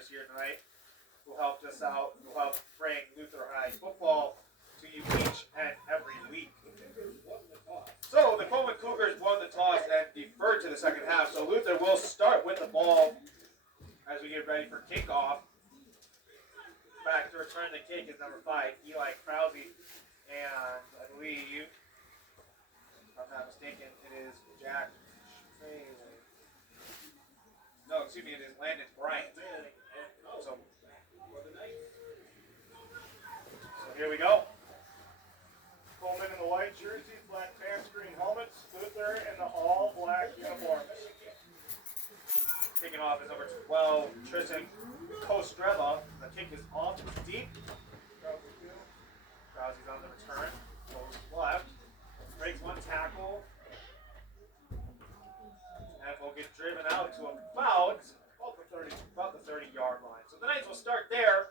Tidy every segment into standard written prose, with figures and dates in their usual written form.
sponsors here tonight who helped us out, who helped bring Luther High football to you each and every week. So the Coleman Cougars won the toss and deferred to the second half. So Luther will start with the ball as we get ready for kickoff. Back to return the kick is number 5, Eli Krause, and I believe, if I'm not mistaken, it is Jack Schmaley. No, excuse me, it is Landon Bryant. So here we go. Coleman in the white jersey, black pants, green helmets. Luther in the all-black uniforms. Kicking off is number 12, Tristan Kostreva. The kick is off, it's deep. Krause's on the return, goes left, breaks one tackle, and will get driven out to about the 30-yard line. So the Knights will start there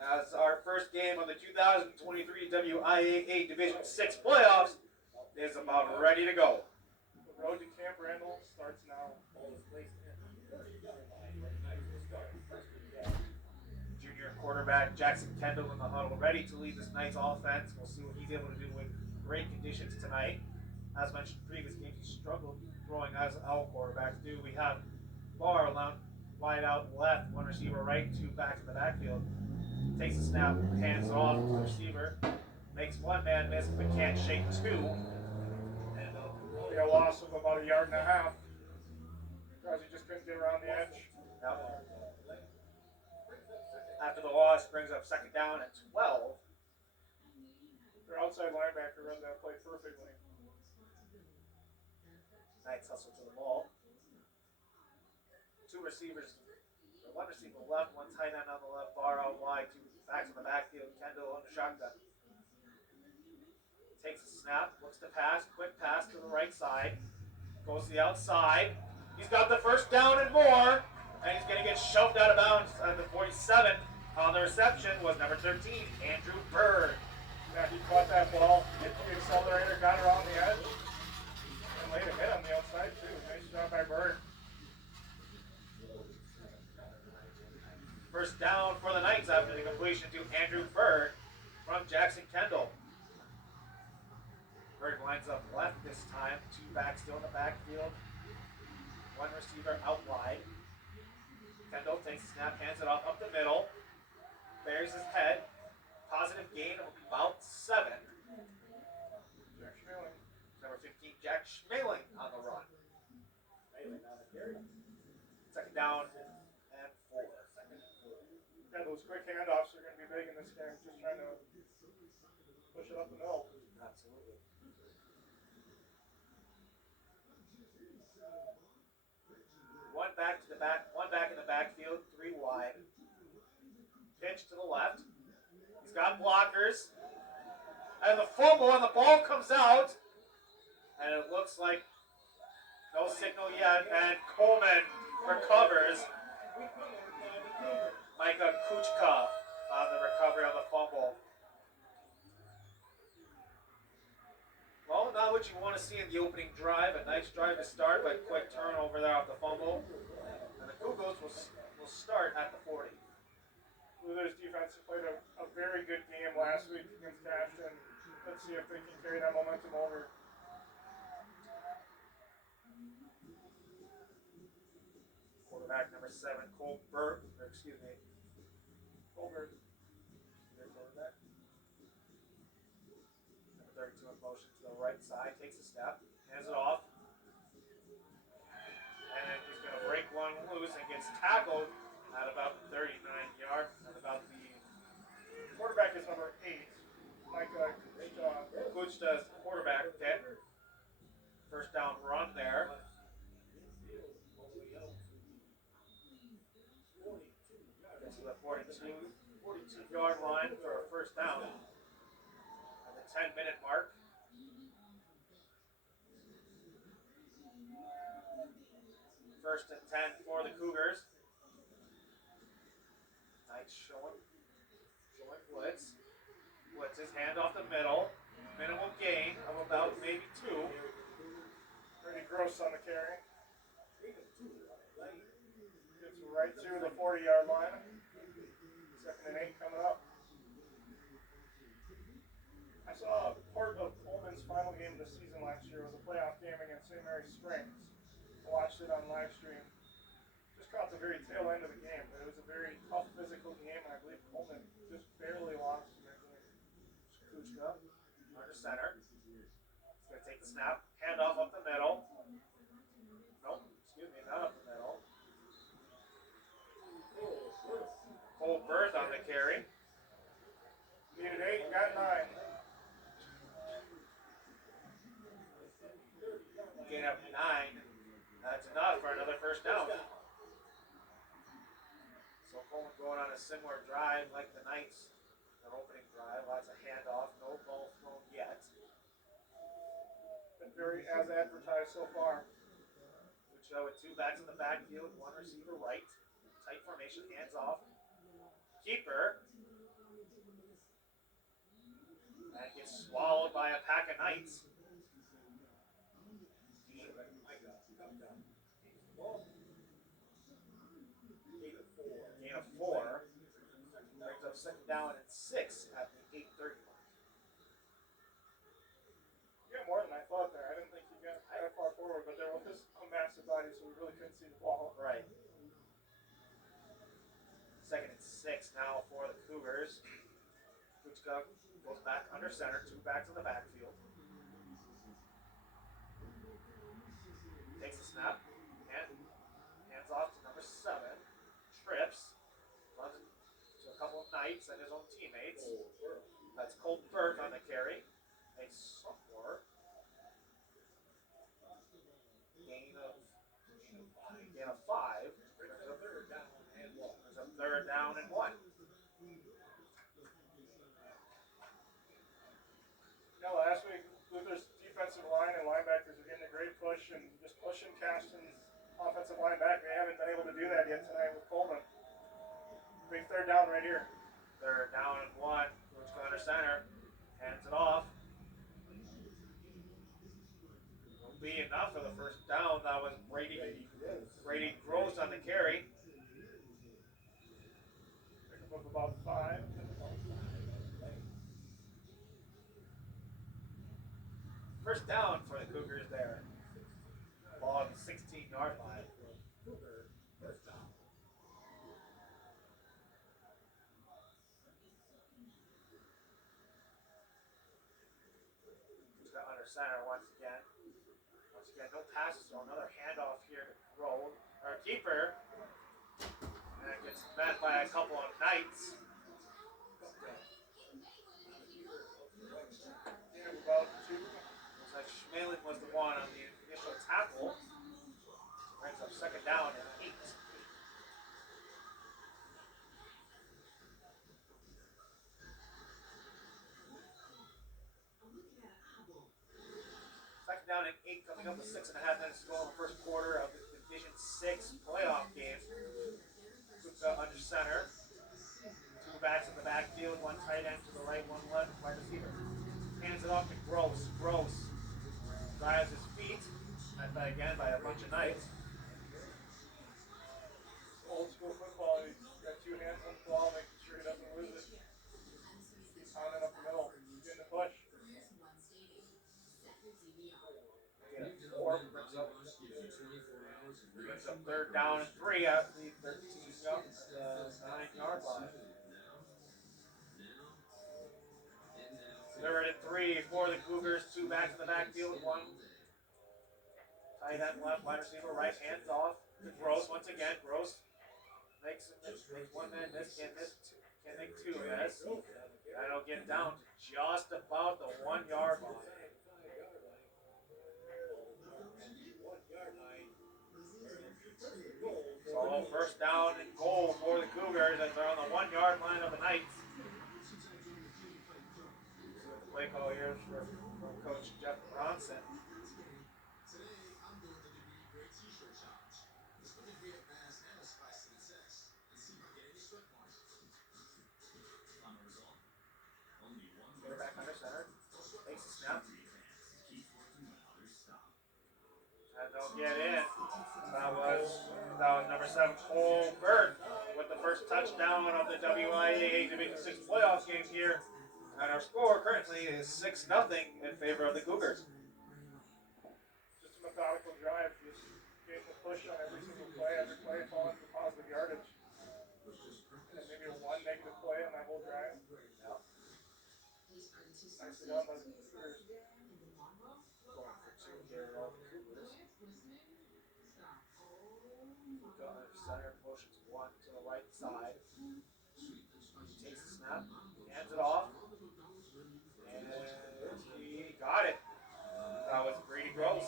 as our first game of the 2023 WIAA Division 6 playoffs is about ready to go. The road to Camp Randall starts now. Junior quarterback Jackson Kendall in the huddle, ready to lead this Knights offense. We'll see what he's able to do with great conditions tonight. As mentioned in previous games, he struggled throwing as our quarterbacks do. We have Barr wide out left, one receiver right, 2 backs in the backfield. Takes the snap, hands it off to the receiver, makes one man miss, but can't shake 2. And only a loss of about 1.5 yards. Because he just couldn't get around the edge. Yep. After the loss, brings up second down at 12. Their outside linebacker read that play perfectly. Knights hustle to the ball. 2 receivers, 1 receiver left, 1 tight end on the left, Barr out wide, 2 backs in the backfield, Kendall on the shotgun. Takes a snap, looks to pass, quick pass to the right side, goes to the outside. He's got the first down and more, and he's going to get shoved out of bounds at the 47. On the reception was number 13, Andrew Bird. Yeah, he caught that ball, hit the accelerator, got around the edge, and laid a hit on the outside too. Nice job by Bird. First down for the Knights after the completion to Andrew Bird from Jackson Kendall. Bird lines up left this time. 2 backs still in the backfield. 1 receiver out wide. Kendall takes the snap, hands it off up the middle. Bears his head. Positive gain of about 7. Jack Schmaley. Number 15, Jack Schmaley on the run. Second down and 4. Yeah, those quick handoffs are going to be big in this game. Just trying to push it up the middle. Absolutely. One back in the backfield, 3 wide. Pitch to the left. He's got blockers. And the fumble, and the ball comes out. And it looks like no signal yet. And Coleman recovers. Micah Kuchka on the recovery of the fumble. Well, not what you want to see in the opening drive. A nice drive to start, but quick turnover there off the fumble. And the Cougars will start at the 40. Luther's defense played a very good game last week against Ashton. Let's see if they can carry that momentum over. Quarterback number 7, Colbert. Colbert. Their quarterback. Number 32 in motion to the right side. Takes a step. Hands it off. And then he's going to break one loose and gets tackled at about 39 yards. At about the Quarterback is number 8. Micah Kuchta's quarterback. Okay. First down run there. Gets to the 42-yard line for a first down at the 10-minute mark. First and 10 for the Cougars. Nice showing blitz. Blitz his hand off the middle. Minimal gain of about maybe 2. Pretty gross on the carry. Gets right to the 40-yard line. 2nd and 8 coming up. I saw part of Coleman's final game of the season last year was a playoff game against St. Mary's Springs. I watched it on live stream. Just caught the very tail end of the game, but it was a very tough physical game, and I believe Coleman just barely lost in that game. Kuchka under center. He's going to take the snap, hand off up the middle. Nope, excuse me, not up the middle. Coleman on the carry. Needed 8, got 9. Gain of 9. That's enough for another first down. So Coleman going on a similar drive like the Knights. Their opening drive, lots of handoff, no ball thrown yet. Been very as advertised so far. Kuchka with 2 backs in the backfield, 1 receiver right. Tight formation, hands off. Keeper. And gets swallowed by a pack of Knights. Gain of 4. Brings up 2nd down and 6 at the 8:30 mark. You got more than I thought there. I didn't think you got that far forward, but there was a massive body, so we really couldn't see the ball. Right. 2nd and 6 now for the Cougars. Kuchka goes back under center, 2 backs in the backfield. Takes the snap, hands off to number 7. Trips, runs to a couple of Knights and his own teammates. That's Colton Burke on the carry. A sophomore. Gain of 5. There's a 3rd down and 1. Yeah, last week, Luther's defensive line and linebackers are getting a great push and just pushing Caston's offensive line back. They haven't been able to do that yet tonight with Coleman. Big 3rd down right here. 3rd down and 1. Coach under center. Hands it off. Won't be enough for the first down. That was Brady Gross on the carry. Pick up about 5. First down for the Cougars there. Ball on the 16-yard line. Under center once again. No passes, so another handoff here to Roll. Our keeper. And gets met by a couple of Knights. About 2. Looks like Schmalin was the one on the initial tackle. Brings up 2nd down and 8. Down at 8, coming up with 6.5 minutes to go in the first quarter of the Division 6 playoff game. Kuchka under center. 2 backs in the backfield, 1 tight end to the right, 1 left, wide receiver. Hands it off to Gross. Gross drives his feet. Met by again by a bunch of Knights. Old school football. He's got 2 hands on the ball, making sure he doesn't lose it. He's pounding up the middle, getting the push. Brings up 3rd down and 3 at the 9-yard line. 3rd and 3 for the Cougars. 2 backs in the backfield, 1 tight end left, wide receiver right, hands off to Gross once again. Gross makes 1 man miss, can't make 2 miss. That'll get down to just about the 1-yard line. So 1st down and goal for the Cougars as they're on the 1-yard line of the Knights. The play call here from Coach Jeff Bronson. Quarterback under center. Takes a snap. And they'll get in. That was number 7, Coleman, with the first touchdown of the WIAA Division 6 playoff game here. And our score currently is 6-0 in favor of the Cougars. Just a methodical drive, just getting the push on every single play, every play falling for positive yardage. And maybe one negative play on that whole drive. Yeah. Nicely done by the Cougars. Going for 2 here of the Cougars. Gunner center motions 1 to the right side. Takes the snap, hands it off, and he got it. That was Brady Gross.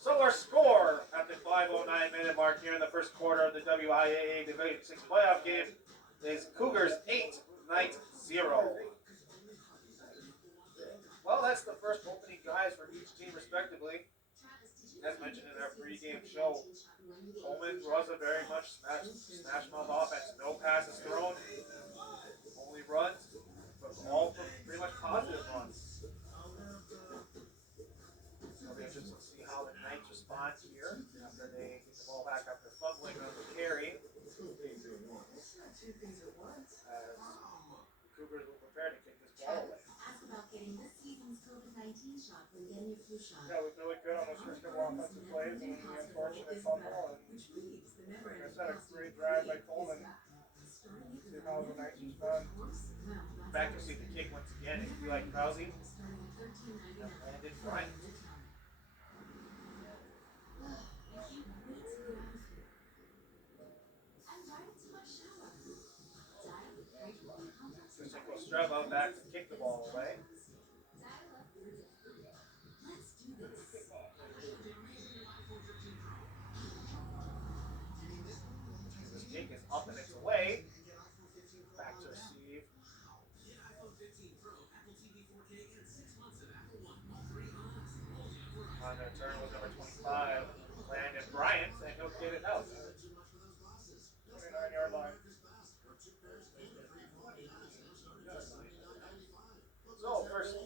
So our score at the 5:09-minute mark here in the first quarter of the WIAA Division 6 playoff game is Cougars 8, Knights 0. Well, that's the first opening drives for each team respectively. As mentioned in our pregame show, Coleman was a very much smash mouth offense. No passes thrown, only runs, but all pretty much positive runs. It'll be interesting to see how the Knights respond here after they get the ball back after fumbling on the carry. As the Cougars will prepare to kick this ball away. Yeah, we really good on those first couple offensive plays, and then the unfortunate fumble. And like I said, a great drive by Coleman. See how the Knights respond. Back to see the kick once again. If you like Krause, and Landon Bryant. Strava back to kick the ball away. This kick is up and it's away. Back to receive. On the turn with number 25, Landon Bryant, and he'll get it out. 29-yard line. So first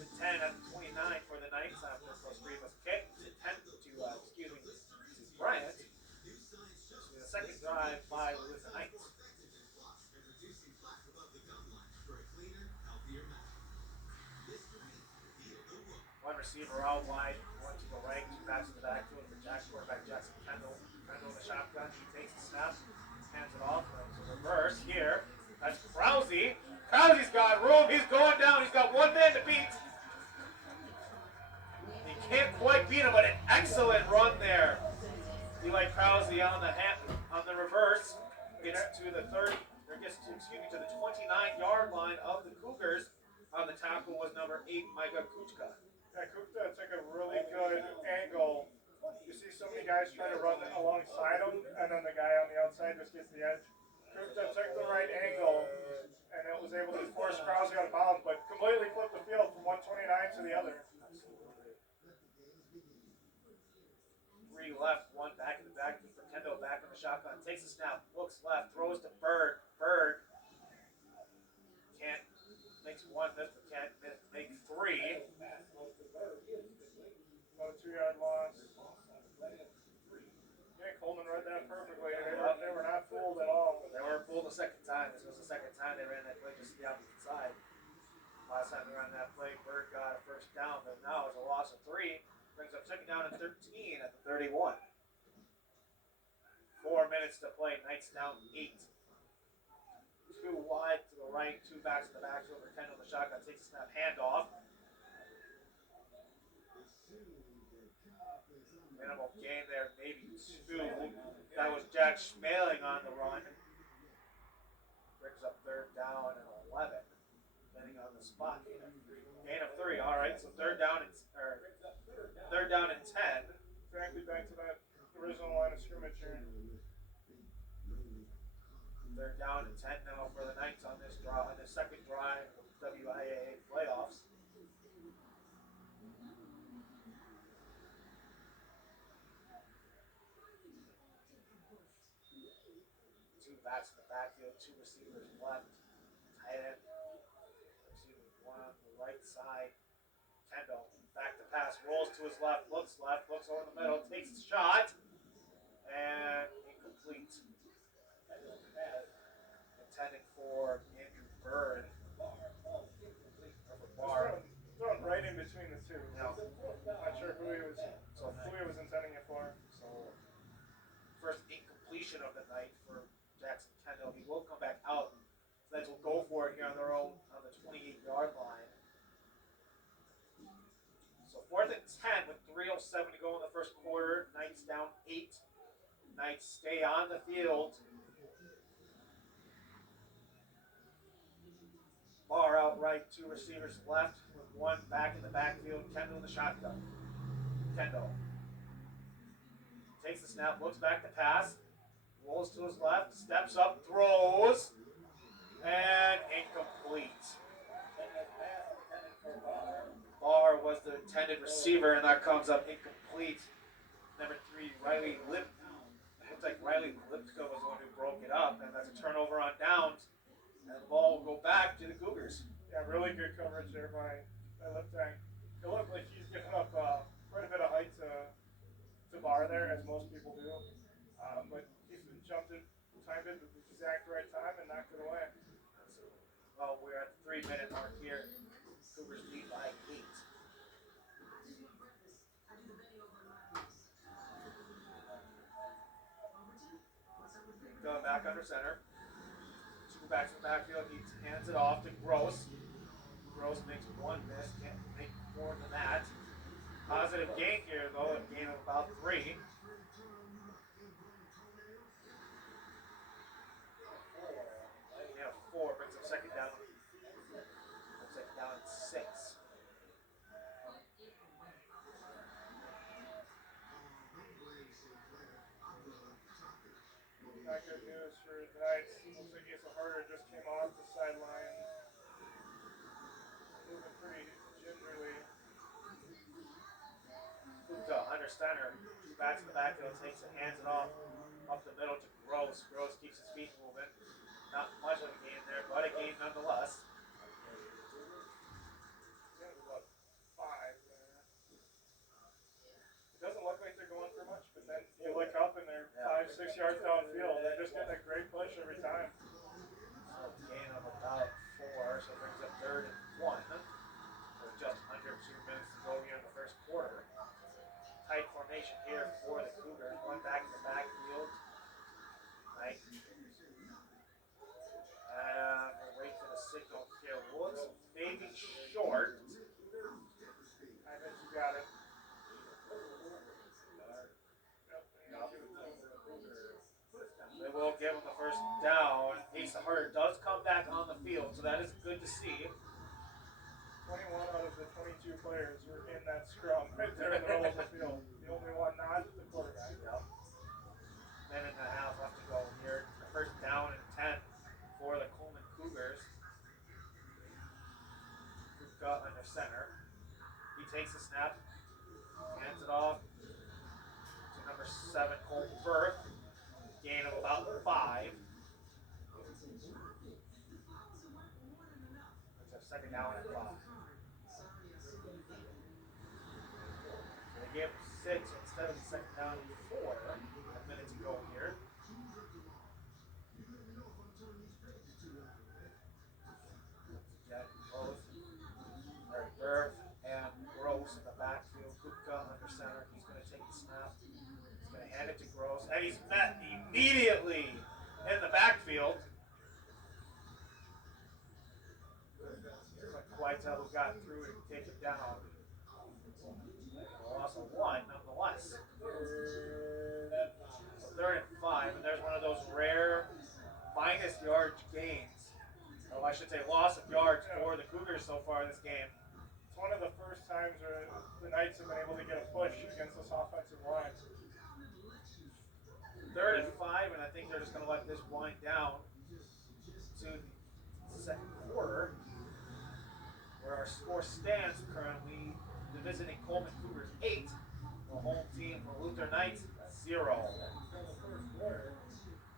and 10 at the 29 for the Knights after Costriva's kick to Bryant. The second drive by the Knights. One receiver out wide, one to the right, 2 backs in the backfield for quarterback Jackson Kendall. Kendall in the shotgun, he takes the snap, hands it off, it's a reverse here. That's Krause. Krause's got room, he's going down, he's got one man to beat. He can't quite beat him, but an excellent run there. Eli Krause on the reverse gets to the 29-yard line of the Cougars. On the tackle was number 8, Micah Kuchka. Yeah, Kuchka took a really good angle. You see so many guys try to run alongside him, and then the guy on the outside just gets the edge. Kuchka took the right angle, and it was able to force Krause out of bounds, but completely flipped the field from 129 to the other. 3 left, 1 back in the backfield for Kendall, back in the shotgun, takes the snap, looks left, throws to Bird. Bird makes 1 miss, but can't make 3. About a 2-yard loss. Yeah, Coleman read that perfectly. They were not fooled at all. They weren't fooled the second time. This was the second time they ran that play just the opposite side. Last time they ran that play, Bird got a first down, but now it's a loss of 3. Brings up second down and 13 at the 31. 4 minutes to play. Knights down 8. 2 wide to the right, 2 backs in the backfield for Kendall. The shotgun takes a snap, handoff. Minimal gain there, maybe 2. That was Jack Schmaling on the run. Brings up third down and 11. Depending on the spot. Gain of 3. All right, so third down and 10. Exactly back to that original line of scrimmage here. They're down to 10 now for the Knights on this second drive of WIAA playoffs. Two backs in the backfield, 2 receivers left. Tight end. Receiving 1 on the right side. Kendall back to pass, rolls to his left, looks over the middle, takes a shot, and incomplete. Intended for Andrew Byrd. Thrown right in between the two. No. Not sure who he was intending it for. So, first incompletion of the night for Jackson Kendall. He will come back out. So Knights will go for it here on their own on the 28-yard line. So 4th and 10 with 3:07 to go in the first quarter. Knights down 8. Knights stay on the field. Barr out right, 2 receivers left with 1 back in the backfield. Kendall in the shotgun. Kendall takes the snap, looks back to pass, rolls to his left, steps up, throws, and incomplete. Barr was the intended receiver, and that comes up incomplete. Number 3, Riley Lip. Looks like Riley Lipka was the one who broke it up, and that's a turnover on downs. And the ball will go back to the Cougars. Yeah, really good coverage there by Liptank. It looked like he's given up quite a bit of height to Barr there, as most people do. But he jumped it, timed it at the exact right time, and knocked it away. Well, we're at the 3-minute mark here. Cougars lead by 8. Going back under center. 2 backs in the backfield. He hands it off to Gross. Gross makes 1 miss. Can't make more than that. Positive gain here, though. A gain of about 3. Yeah, 4 brings up second down. Second down at 6. Not good news for the Knights. Looks like Asa Harder just came off the sideline. Moving pretty gingerly. Luka under center. 2 backs in the backfield. Takes it, hands it off up the middle to Gross. Gross keeps his feet moving. Not much of a gain there, but a gain nonetheless. About 5 there. It doesn't look like they're going for much, but then you look up and they're 5-6 yards downfield. They're just getting a great push every time. So gain of about 4, so it brings up 3rd and 1. With just under 2 minutes to go here in the first quarter. Tight formation here for the Cougars. 1 back in the backfield. Right. We'll wait for the signal here. Looks maybe short. I bet you got it. They will give him the first down. Asa Harder does come back on the field, so that is good to see. 21 out of the 22 players were in that scrum right there in the middle of the field. The only one not the quarterback. Yep. Minute and a half left to go here. The first down and 10 for the Coleman Cougars. Kuka under center. He takes the snap, hands it off to number 7, Cole Firth. Gain of about 5. It's a second down and 5. So they gave him 6 instead of the second down and 4. A minute to go here. Got both Firth and Gross in the backfield. Kuka under center. He's going to take the snap. He's going to hand it to Gross, and he's met immediately in the backfield. Couldn't quite tell who got through and take it down. Loss of 1, nonetheless. So 3rd and 5, and there's one of those rare minus yard gains. Oh, I should say loss of yards for the Cougars so far in this game. It's one of the first times where the Knights have been able to get a push against this offensive line. 3rd and 5, and I think they're just going to let this wind down to the second quarter, where our score stands currently. The visiting Coleman Cougars 8, the home team for Luther Knights 0.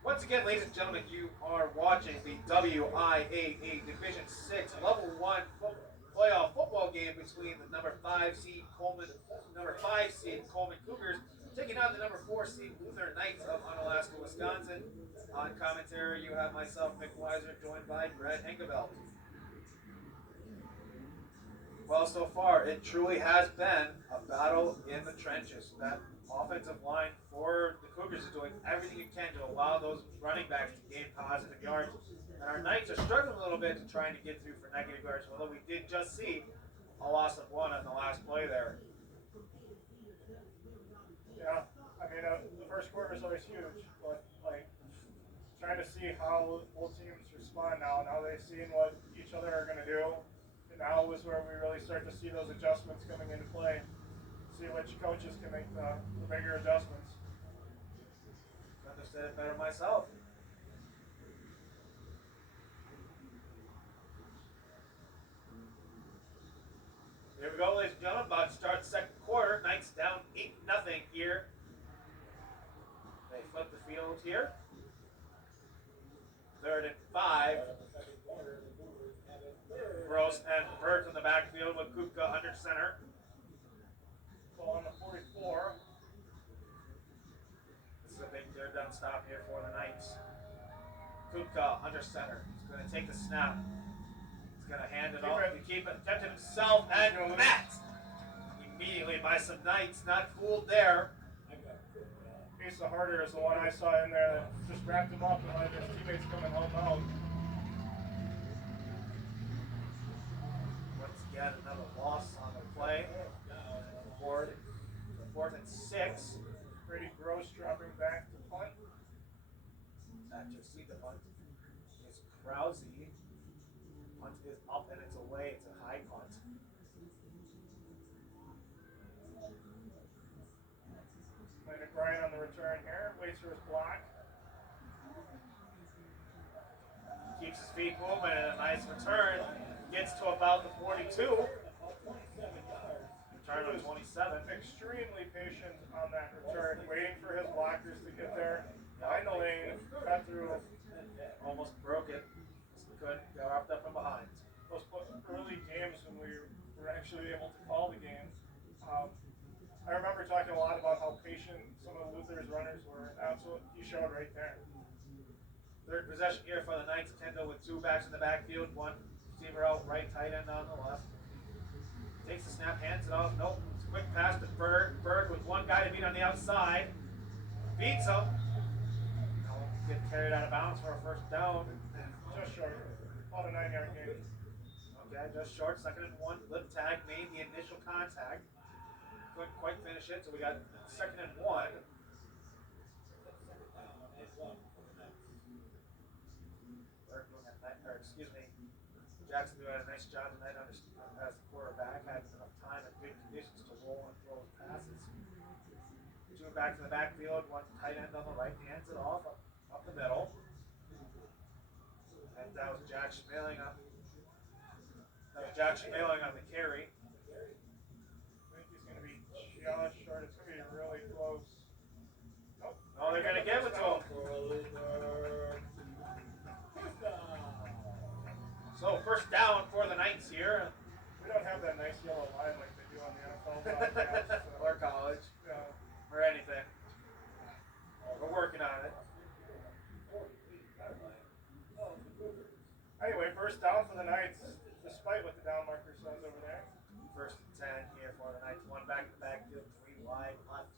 Once again, ladies and gentlemen, you are watching the WIAA Division 6 Level 1 football playoff football game between the number 5 seed Coleman Cougars taking on the number 4 seed Lutheran Knights of Onalaska, Wisconsin. On commentary, you have myself, Mick Weiser, joined by Brad Engeveld. Well, so far, it truly has been a battle in the trenches. That offensive line for the Cougars is doing everything it can to allow those running backs to gain positive yards. And our Knights are struggling a little bit to trying to get through for negative yards, although we did just see a loss of 1 on the last play there. Yeah, I mean, the first quarter is always huge, but like trying to see how both teams respond now. Now they've seen what each other are going to do, and now is where we really start to see those adjustments coming into play. See which coaches can make the bigger adjustments. Couldn't have said it better myself. Here we go, ladies and gentlemen. About to start the second quarter. Knights down 8-0 here. They flip the field here. 3rd and 5. Gross and Burt in the backfield with Kupka under center. Ball on the 44. This is a big third down stop here for the Knights. Kupka under center. He's going to take the snap. He's going to hand it off to keep it. Tempted himself and met immediately by some Knights. Not fooled there. Asa Harder is the one I saw in there that just wrapped him up and let his teammates come and help out. Once again, another loss on the play. Board. 4th and 6. Brady Gross dropping back to punt. After see the punt is Krause. Punt is up and it's away. It's a high punt. Landon Bryan on the return here. Waits for his block. Keeps his feet moving and a nice return. Gets to about the 42. Return on 27. Extremely patient on that return, waiting for his blockers to get there. Find the lane, cut through. Almost broke it. Couldn't go up from behind. Those early games when we were actually able to call the game, I remember talking a lot about how patient some of Luther's runners were. That's what he showed right there. Third possession here for the Knights. Kendall with 2 backs in the backfield. 1 receiver out right, tight end on the left. Takes the snap, hands it off. Nope. It's a quick pass to Berg. Berg with 1 guy to beat on the outside. Beats him. Now get carried out of bounds for a first down. Just short. About a 9-yard gain. Okay, just short. 2nd and 1. Lip tag made the initial contact. Couldn't quite finish it, so we got 2nd and 1. Jackson doing a nice job tonight as the quarterback. Had enough time and good conditions to roll and throw his passes. 2 back to the backfield, 1 tight end on the right, hands it off up the middle. And that was Jack Schmeling on the carry. I think he's going to be just short. It's going to be really close. Nope. Oh, they're going to give it to him. So first down for the Knights here. We don't have that nice yellow line like they do on the NFL broadcast. Or college. Or anything. We're working on it. Anyway, first down for the Knights, despite what the down marker says over there. 1st and 10 here for the Knights. 1 back to the backfield, 3 wide left.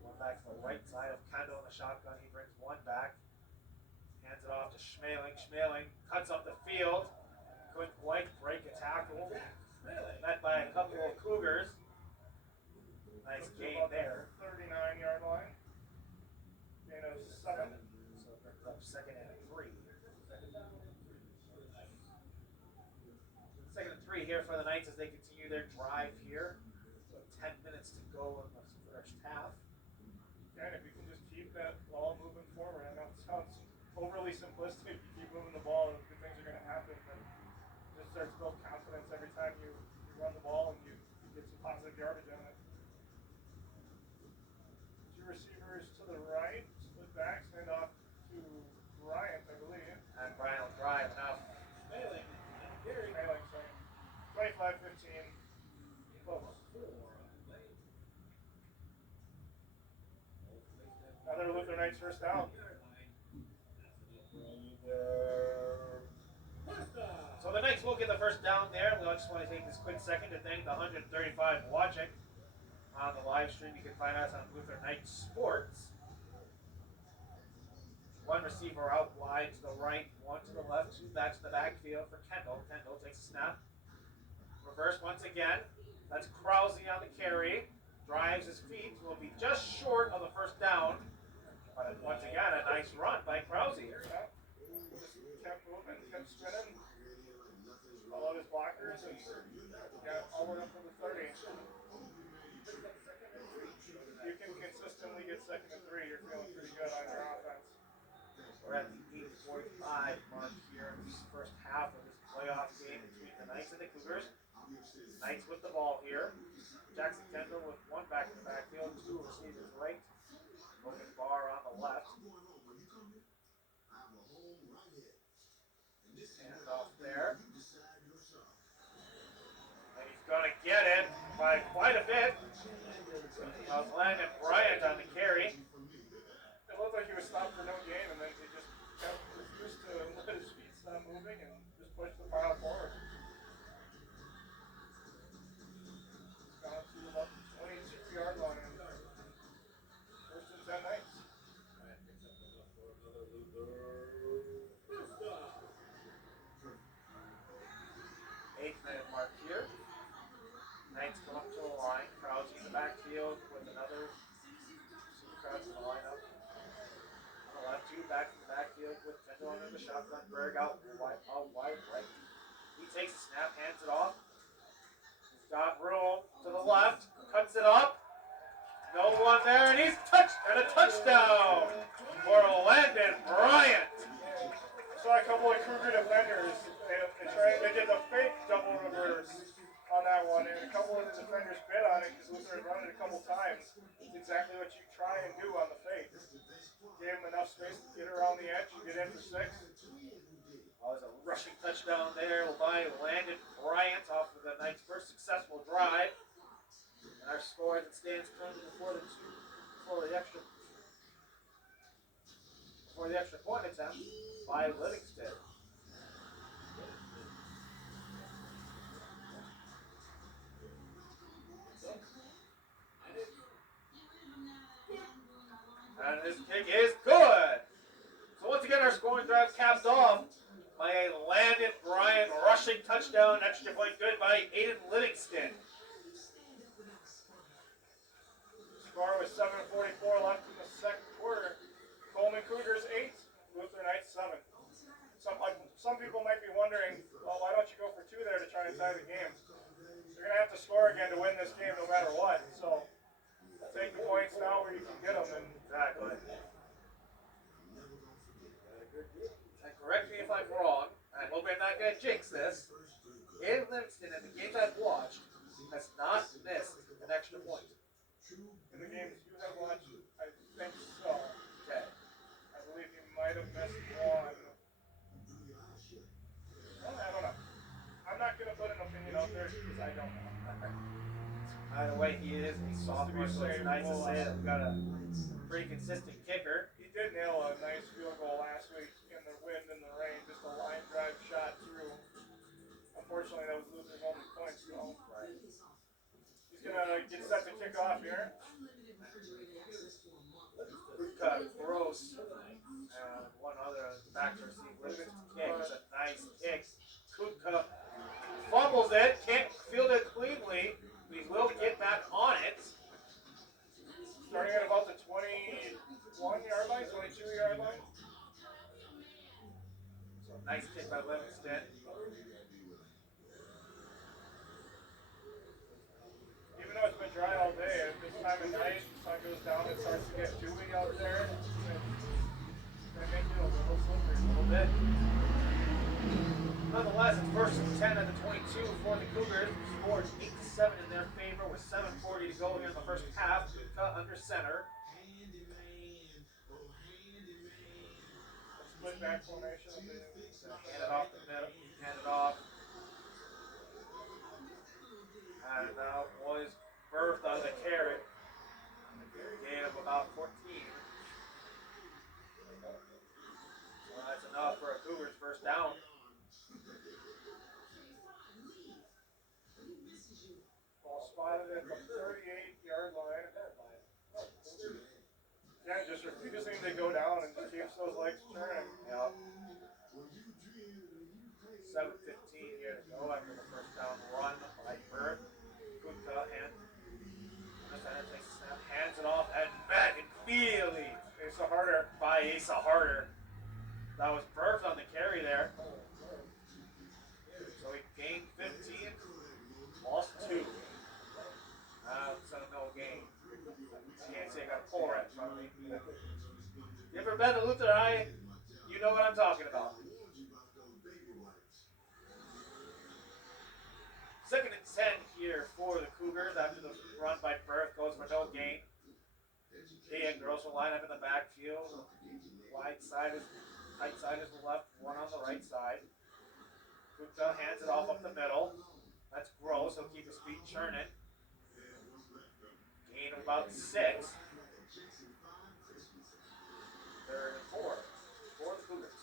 1 back to the right side of Kendall in the shotgun. He brings 1 back. Hands it off to Schmeling. Schmeling cuts up the field. Couldn't quite break a tackle. Met by a couple of Cougars. Nice gain there. 39-yard line. Gain of 7. So it brings up 2nd and 3. 2nd and 3 here for the Knights as they continue their drive here. So 10 minutes to go in the first half. And if you can just keep that ball moving forward, I know it sounds overly simplistic. You keep moving the ball, good things are going to happen. But it just starts to build confidence every time you run the ball and you get some positive yardage on it. 2 receivers to the right, split back, stand off to Bryant, I believe. And Brian will drive now. Smaling, 25-15. Close. Another Luther Knights first down. So the Knights will get the first down there. We just want to take this quick second to thank the 135 watching on the live stream. You can find us on Luther Knights Sports. One receiver out wide to the right, one to the left, two back to the backfield for Kendall. Kendall takes a snap. Reverse once again. That's Krause on the carry. Drives his feet. Will be just short of the first down. But once again, a nice run by Krause. Yeah. Just kept moving, kept spinning. Followed his blockers and got all the way up to the 30. You can consistently get 2nd and 3. You're feeling pretty good on your offense. We're at the 8:45 mark here in this first half of this playoff game between the Knights and the Cougars. Knights with the ball here. Jackson Kendall with one back in the backfield, two receivers right. Logan Barr on the left. Hand off there. And he's going to get it by quite a bit. That was Landon Bryant on the carry. It looked like he was stopped for no gain, and then he just kept refused to let his feet stop moving and just pushed the pile forward. It's gone to about the 22-yard line. First and 10 Knights. 8-minute mark here. Knights come up to the line. Krause in the backfield with another Krause in the lineup. On the left, two back in the backfield with Kendall under the shotgun. Berg out wide right. He takes a snap, hands it off. He's got room to the left, cuts it up. No one there, and he's a touchdown for Landon Bryant. I saw a couple of Cougar defenders. They did the fake double reverse on that one, and a couple of the defenders bit on it because Luther had run it a couple times. It's exactly what you try and do on the fake. Gave him enough space to get around the edge and get in for 6. Oh, there's a rushing touchdown there by Landon Bryant off of the Knights' first successful drive. And our score that stands currently before the extra point attempt by Livingston. And this kick is good. So once again, our scoring drive capped off by a Landon Bryant rushing touchdown, extra point good by Aiden Livingston. Score was 7:44 left in the second quarter. Coleman Cougars 8, Luther Knights 7. Some people might be wondering, well, why don't you go for 2 there to try to tie the game? You're going to have to score again to win this game no matter what. So take the points now where you can get them. And Exactly. And correct me if I'm wrong. I hope I'm not going to jinx this. Aiden Livingston, in the games I've watched, has not missed an extra point. in the games you have watched, I think so. Okay. I believe you might have missed one. Well, I don't know. I'm not going to put an opinion out there because I don't know. Either way, he is a sophomore, so it's nice to say that we've got a pretty consistent kicker. He did nail a nice field goal last week in the wind and the rain, just a line drive shot through. Unfortunately, that was Luther's only point, so Right. he's going to get set to kick off here. Luca Gross and one other back to receive Livingston kick. It's a nice kick. Kutka fumbles it, can't field it cleanly. We will get back on it. Starting at about the 21-yard line, 22-yard line. So nice kick by Livingston. Even though it's been dry all day, at this time of night, the sun goes down, it starts to get dewy out there. It's going to make it a little slippery. A little bit. Nonetheless, it's first and 10 at the 22 for the Cougars. Scored 8-7 in their favor with 7:40 to go here in the first half. Kutka under center. Split back formation. Hand it off the middle. Hand it off. got it at the 38-yard line. Again, just refusing to go down and just keeps those legs turning. Yep. 7:15 here to go after the first down run by Bird. Kutka takes a snap, hands it off, and McInfeely Asa Harder. By Asa Harder. That was Burke on the carry there. So he gained 15, lost 2. So no gain. Can't say I got a pull right in front of me. You ever been to Luther High? You know what I'm talking about. 2nd and 10 here for the Cougars after the run by Burke goes for no gain. He and Gross will line up in the backfield. Tight side is the left, one on the right side. Gupta hands it off up the middle. That's Gross. He'll keep his feet churning. Gain of about 6. 3rd and 4 for the Cougars.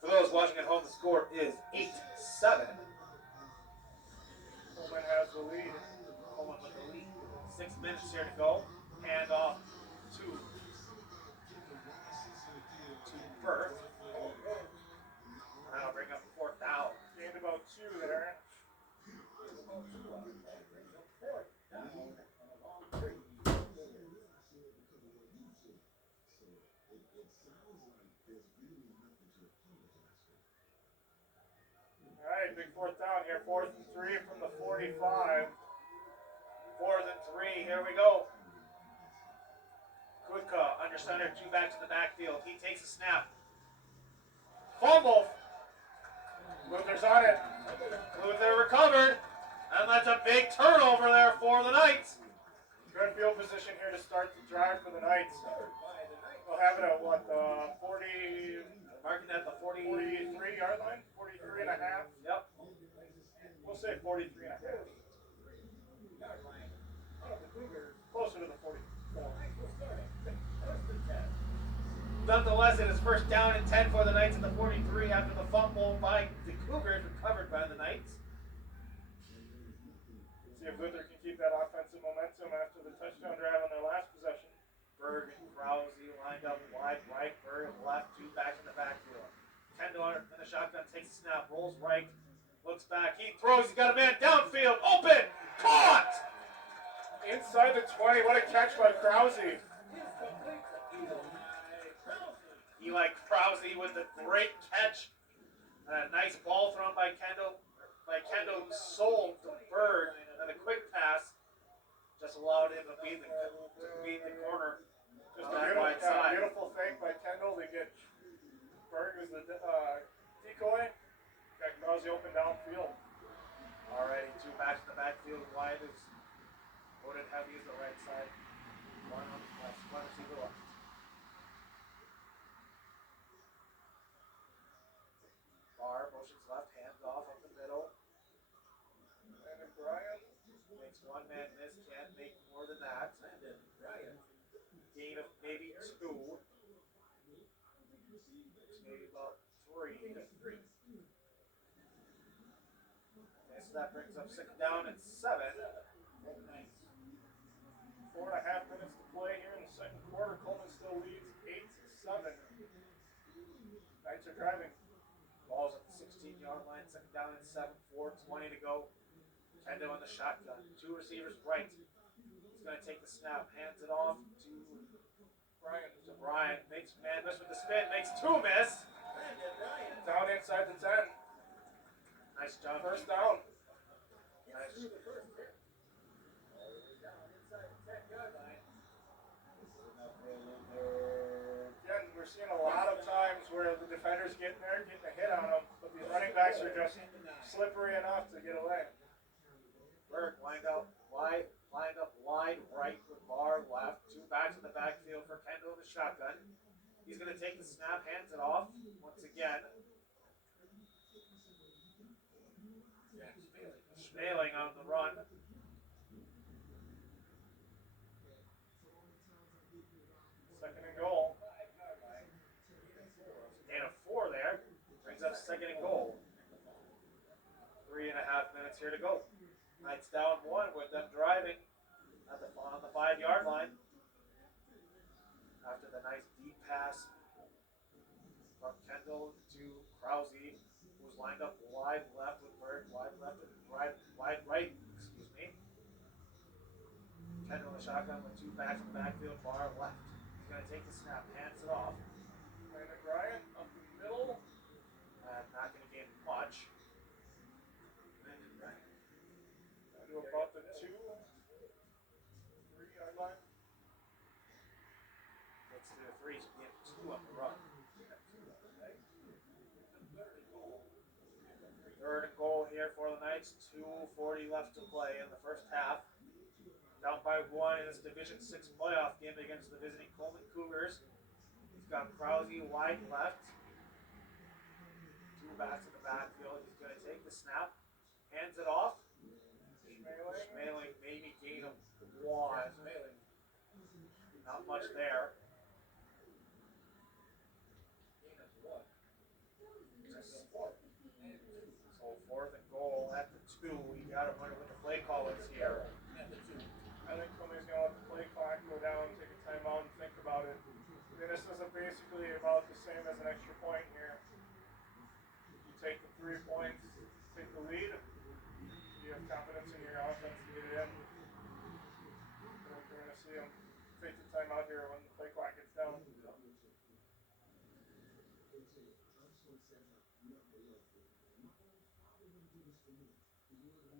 For those watching at home, the score is 8-7. Coleman has the lead. Coleman with the lead. 6 minutes here to go. Hand off to Burke. That'll bring up 4th down. Gained about 2 there. Alright, big 4th down here. 4th and 3 from the 45. 4th and 3. Here we go. Kutka under center, 2 back to the backfield. He takes a snap. Fumble. Luther's on it. Luther recovered. And that's a big turnover there for the Knights. Good field position here to start the drive for the Knights. We'll have it at what, 40... Marking at the 43-yard line? 43 and a half? Yep. We'll say 43 and a half. Closer to the 44. Nonetheless, it is first down and 10 for the Knights at the 43 after the fumble by the Cougars, recovered by the Knights. See if Luther can keep that offensive momentum after the touchdown drive on their last possession. Berg and Krause lined up wide right, Berg left, 2 back in the backfield. Kendall in the shotgun takes a snap, rolls right, looks back, he throws, he's got a man downfield, open, caught! Inside the 20, what a catch by Krause. Eli Krause with a great catch. And a nice ball thrown by Kendall. Who sold to Berg, and a quick pass just allowed him to beat the corner. Just a beautiful thing by Kendall to get Berg as the decoy. Got Krause open downfield. Alrighty, 2 backs in the backfield. Wide is loaded heavy is the right side. 1 on the left, 1 to the left. Barr motions left, hands off up the middle. And Brian makes 1 man miss, can't make more than that. Gain of maybe 2. Maybe about 3. Okay, so that brings up 6th down and 7. 4.5 minutes to play here in the second quarter. Coleman still leads 8-7. Knights are driving. Ball's at the 16-yard line, 2nd down and 7, 4:20 to go. Kendo in the shotgun, 2 receivers right. He's going to take the snap, hands it off to Brian. Makes man miss with the spin, makes 2 miss. Down inside the 10. Nice job. First down. Nice. Again, we're seeing a lot of times where the defenders get in there, getting a hit on them, but these running backs are just slippery enough to get away. Berg lined up wide right with Barr left. 2 backs in the backfield for Kendall in the shotgun. He's going to take the snap, hands it off once again. Schmaling on the run. Second and goal. Gain of 4 there. Brings up second and goal. 3.5 minutes here to go. Knights down 1 with them driving on the 5-yard line. After the nice deep pass from Kendall to Krause, who's lined up wide left with Berg, wide left and wide right, excuse me. Kendall in the shotgun with 2 backs in the backfield, far left. He's going to take the snap, hands it off. Landon Bryant up the middle. Not going to gain much. Down to about the 3-yard line. Gets to the 3, so get 2 on the run. Third and goal here for the Knights. 2:40 left to play in the first half. Down by 1 in this Division 6 playoff game against the visiting Coleman Cougars. He's got Krause wide left. 2 backs in the backfield. He's going to take the snap. Hands it off. Schmeling maybe gain of 1. Not much there. So 4th and goal at the 2. We got to wonder what the play call is here. I think somebody's going to let the play clock go down, take a timeout, and think about it. I mean, this is basically about the same as an extra point here. You take the 3 points, take the lead. You have confidence in your offense to get it in. I think we're going to see them take the timeout here when the play clock gets down.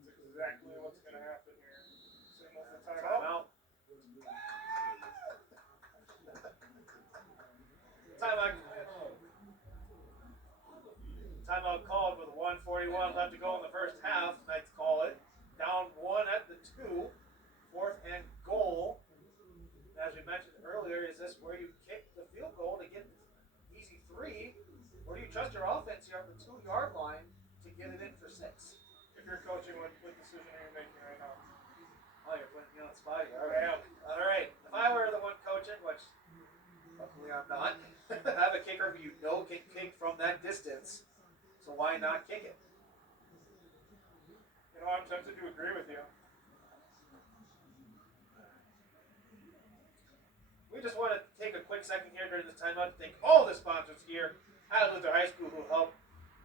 That's exactly what's going to happen here. Signals the timeout. Timeout called with 1:41 left to go in the first half. Knights call it. Down 1 at the 2. 4th and goal. As we mentioned earlier, is this where you kick the field goal to get the easy 3? Or do you trust your offense here on the 2-yard line to get it in for 6? If you're coaching, what decision are you making right now? Oh, you're putting me on the spot here. All right. All right. If I were the one coaching, which luckily I'm not, have a kicker who you know can kick from that distance. So why not kick it? You know, I'm tempted to agree with you. We just want to take a quick second here during this timeout to thank all the sponsors here at Luther High School who help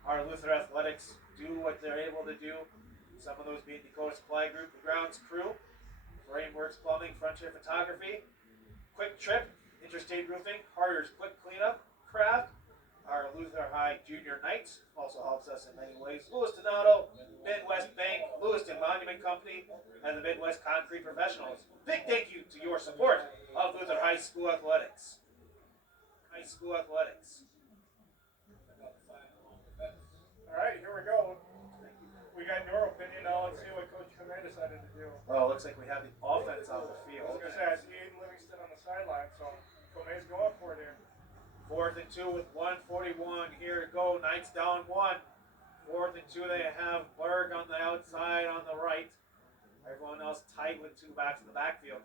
our Luther Athletics do what they're able to do. Some of those being Dakota Supply Group, the Grounds Crew, Frameworks Plumbing, Frontier Photography, Quick Trip, Interstate Roofing, Harder's Quick Cleanup, Craft, our Luther High Junior Knights also helps us in many ways. Louis Donato, Midwest Bank, Lewiston Monument Company, and the Midwest Concrete Professionals. Big thank you to your support of Luther High School Athletics. High School Athletics. All right, here we go. We got your opinion. Now let's see what Coach Coleman decided to do. Well, it looks like we have the offense on the I was field. going to say, I see Aiden Livingston on the sideline, so Coleman's going for it here. 4th and 2 with 1:41 here to go. Knights down 1. 4th and 2, they have Berg on the outside on the right. Everyone else tight with 2 backs in the backfield.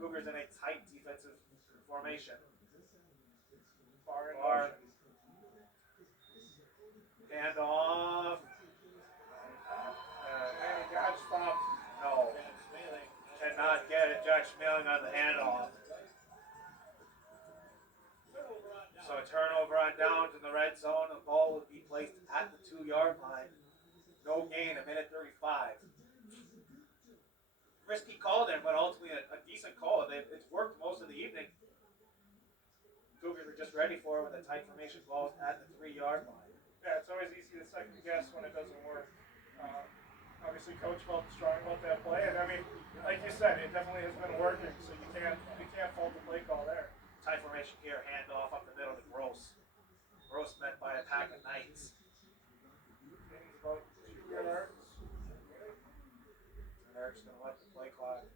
Cougars in a tight defensive formation. Far in Far. motion. Hand off. And he got stopped. No. Cannot get it. Josh Schmeling on the handoff. So a turnover on downs in the red zone. The ball would be placed at the 2-yard line. No gain, 1:35. Risky call there, but ultimately a decent call. It's worked most of the evening. Cougars are just ready for it with a tight formation balls at the 3-yard line. Yeah, it's always easy to second guess when it doesn't work. Obviously, Coach felt strong about that play, and I mean, like you said, it definitely has been working. So you can't fault the play call there. Tight formation here, hand off up the middle to Gross. Gross met by a pack of Knights. Gains about 2 yards. And they're just going to let the play clock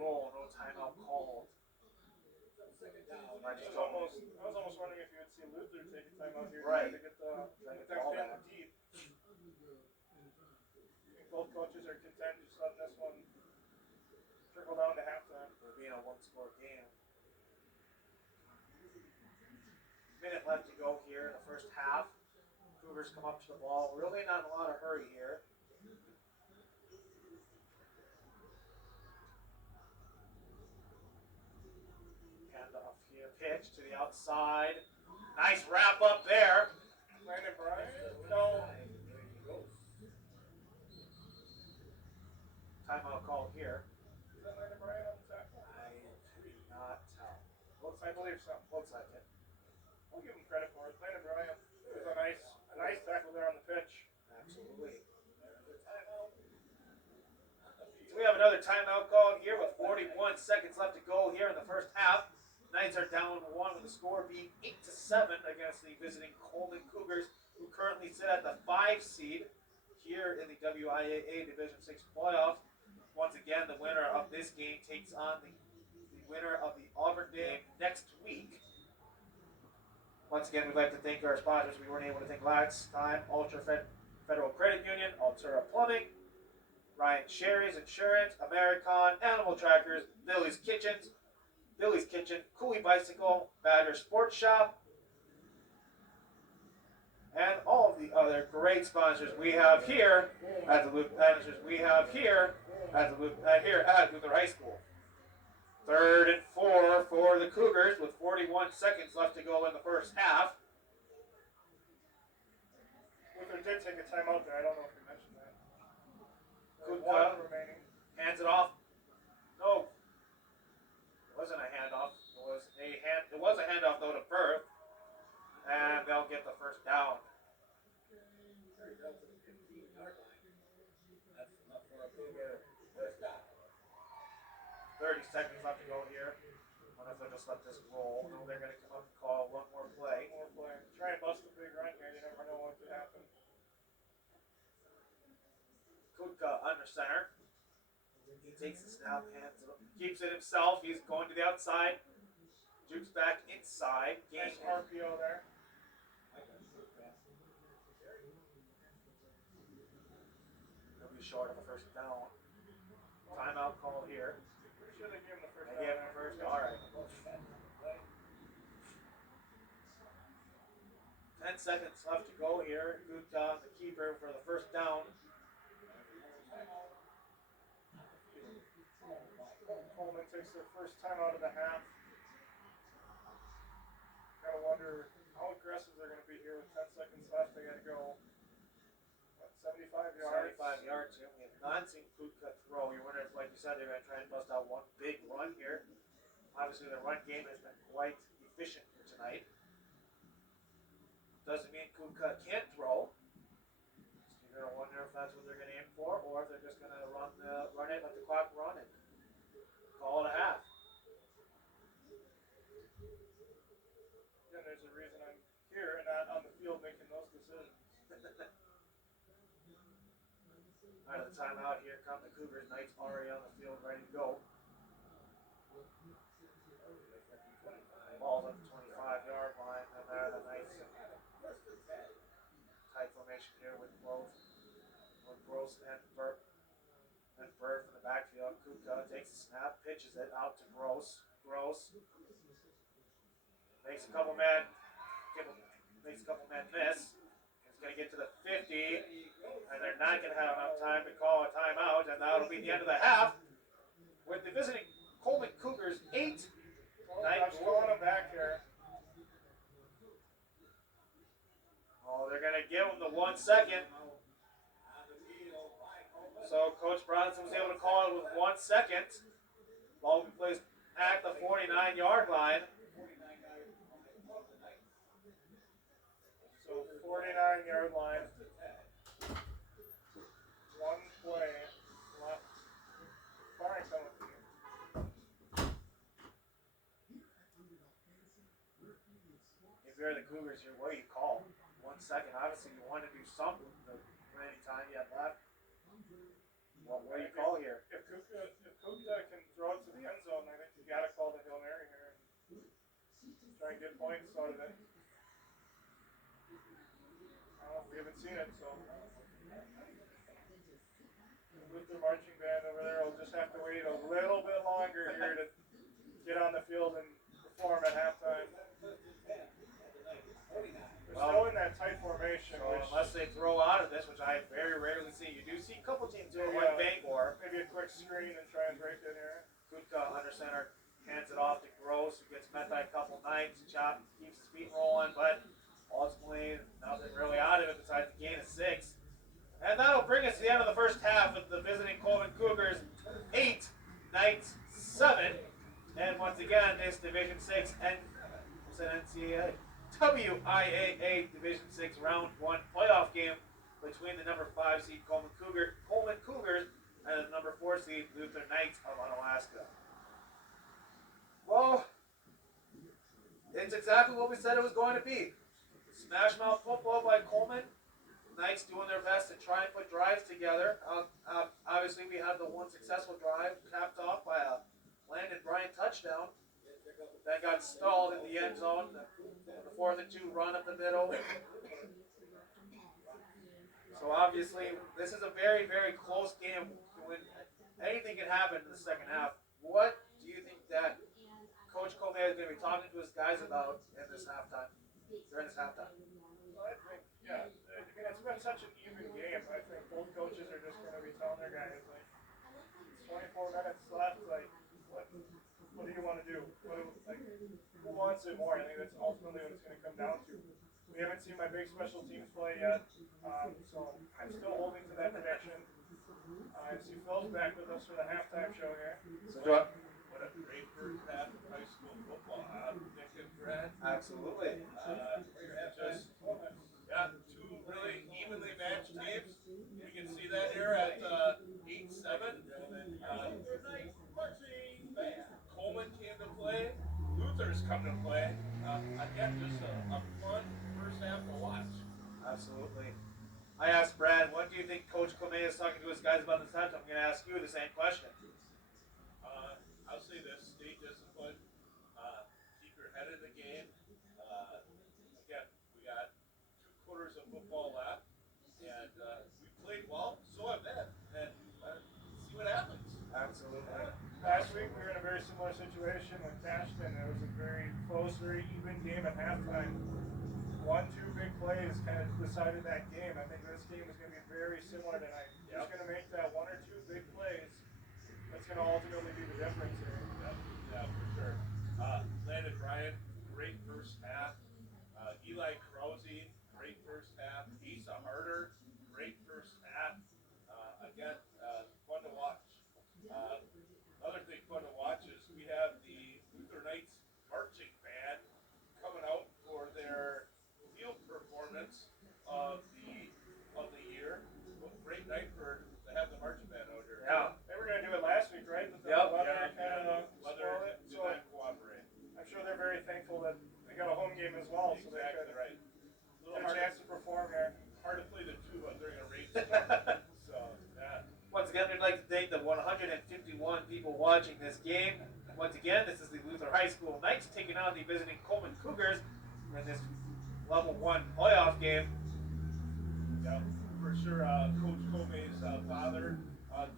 roll. No timeout called. I was almost wondering if you would see Luther take a timeout here Right. to get them ball in back. deep. I think both coaches are content just letting this one trickle down to halftime. It would be being a one-score game. Minute left to go here in the first half. Cougars come up to the ball. Really not in a lot of hurry here. Hand off here. Pitch to the outside. Nice wrap up there. Landon Bryant? No. Timeout call here. Is that Landon Bryant on the tackle? I cannot tell. I believe so. Looks like it. I'll give him credit for it. Landon Bryant was a nice tackle there on the pitch. Absolutely. So we have another timeout call here with 41 seconds left to go here in the first half. Knights are down 1 with the score being 8-7 against the visiting Coleman Cougars, who currently sit at the 5 seed here in the WIAA Division 6 playoffs. Once again, the winner of this game takes on the winner of the Auburn game next week. Once again, we'd like to thank our sponsors. We weren't able to thank last time: Ultra Federal Credit Union, Altura Plumbing, Ryan Sherry's Insurance, Americon Animal Trackers, Billy's Kitchen, Cooley Bicycle, Badger Sports Shop, and all of the other great sponsors we have here at the Luther High School. 3rd and 4 for the Cougars with 41 seconds left to go in the first half. Luther did take a timeout there. I don't know if you mentioned that. Good One cut. remaining. Hands it off. No. It wasn't a handoff. It was a handoff though to Berth. And they'll get the first down. 30 seconds left to go here. I wonder if they'll just let this roll. No, they're going to come up and call one more play. Try and bust a big run here. You never know what could happen. Kutka under center. He takes the snap, hands it up, keeps it himself. He's going to the outside. Jukes back inside. Nice RPO there. He'll be short of the first down. Timeout call here. Should have given him the first I down gave him there. the first. All right. 10 seconds left to go here. Kutka, the keeper, for the first down. Coleman takes their first time out of the half. Gotta wonder how aggressive they're going to be here with 10 seconds left. They gotta go, what, 75 yards? 75 yards here. We have not seen Kutka throw. You wonder if, like you said, they're going to try and bust out one big run here. Obviously, the run game has been quite efficient here tonight. Doesn't mean Kutka can't throw. So you're going to wonder if that's what they're going to aim for, or if they're just going to run it, let the clock run, and call it a half. And there's a reason I'm here and not on the field making those decisions. Out of the timeout, here come the Cougars. Knights already on the field, ready to go. Ball's at the 25-yard line, and there the Knights. Tight formation here with Gross and Burke. And Burke in the backfield. Kutka takes the snap, pitches it out to Gross. Gross makes a couple men miss. He's going to get to the 50, and they're not going to have enough time to call a timeout, and that'll be the end of the half. With the visiting Coleman Cougars 8. I'm calling them back here. Oh, they're going to give him the 1 second. So Coach Bronson was able to call it with 1 second. Ball will be placed at the 49-yard line. So 49-yard line. One play left. Fine penalty. If you're the Cougars here, what do you call? 1 second. Obviously, you want to do something with the remaining time you have left. What do you call here? If Kutka can throw it to the end zone, I think you got to call the Hail Mary here and try and get points out of it. We haven't seen it, so with the marching band over there, we'll just have to wait a little bit longer here to quick screen and try and break it here. Kutka under center hands it off to Gross, who gets met by a couple knights. Chop keeps his feet rolling, but ultimately nothing really out of it besides the gain of 6. And that'll bring us to the end of the first half with the visiting Coleman Cougars 8, Knights 7. And once again, this Division 6 NCAA WIAA Division 6 Round 1 playoff game between the number 5 seed Coleman Cougars and the number 4 seed Luther Knights of Onalaska. Well, it's exactly what we said it was going to be. Smash mouth football by Coleman. Knights doing their best to try and put drives together. Obviously, we had the one successful drive capped off by a Landon Bryant touchdown. That got stalled in the end zone. The 4th and 2 run up the middle. So obviously, this is a very, very close game. When anything can happen in the second half. What do you think that Coach Coleman is going to be talking to his guys about in this halftime? During this halftime? Well, I think, yeah. I mean, it's been such an even game. I think both coaches are just going to be telling their guys, like, 24 minutes left. Like, what do you want to do? Who wants it more? I think that's ultimately what it's going to come down to. We haven't seen my big special teams play yet, so I'm still holding to that prediction. I see Phil's back with us for the halftime show here. What a great first half of high school football, huh? Nick and Brad. Absolutely. Two really evenly matched teams. You can see that here at 8-7. Coleman came to play. Luther's come to play. Again, just a fun first half to watch. Absolutely. I asked Brad, what do you think Coach Coleman is talking to his guys about this halftime? I'm going to ask you the same question. I'll say this: stay disciplined. Keep your head in the game. Again, we got 2 quarters of football left, and we played well. So have they. And see what happens. Absolutely. Last week we were in a very similar situation with Cashton. It was a very close, very even game at halftime. 1-2 big plays kind of decided that game. I think this game is going to be very similar tonight. Who's going to make that 1 or 2 big plays? That's going to ultimately be the difference here. Yeah, for sure. Landon Bryant, great first half. Eli Krause, great first half. Asa Harder, great first half. Again, fun to watch. Other thing fun to watch is we have the Luther Knights marching band coming out for their field performance of the year. Great night to have the marching band out here. Yeah. They were going to do it last week, right? But the Yep. weather kind of Weather spoiled it. did So not cooperate. I'm sure they're very thankful that they got a home game as well, so they Exactly could right. get a chance to perform here. Hard to play the tuba during a rainstorm. So, yeah. Once again, we'd like to thank the 151 people watching this game. Once again, this is the Luther High School Knights taking on the visiting Coleman Cougars in this level 1 playoff game. Yeah, for sure. Coach Coleman's father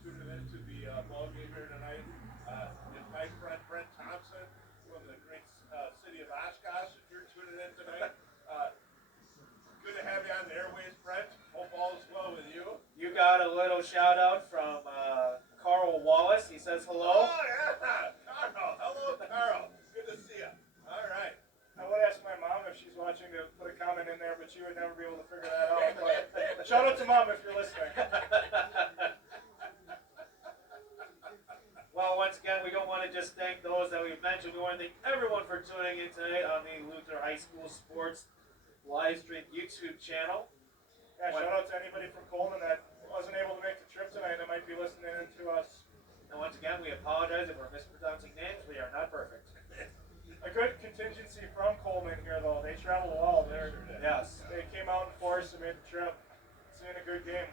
tuned into the ball game here tonight. And my friend Brent Thompson from the great city of Oshkosh, if you're tuning in tonight, good to have you on the airways, Brent. Hope all is well with you. You got a little shout out from Carl Wallace. He says hello. Oh, yeah. Carl. Hello, Carl. Good to see you. All right. I would ask my mom if she's watching to put a comment in there, but she would never be able to figure that out. But shout out to mom if you're listening. Well, once again, we don't want to just thank those that we've mentioned. We want to thank everyone for tuning in tonight on the Luther High School Sports live stream YouTube channel. Yeah, shout out to anybody from Coleman that wasn't able to make the trip tonight that might be listening in to us. And once again, we apologize if we're mispronouncing names. We are not perfect. A good contingency from Coleman here, though. They traveled well. Yes. They came out in force and made the trip. Seeing a good game.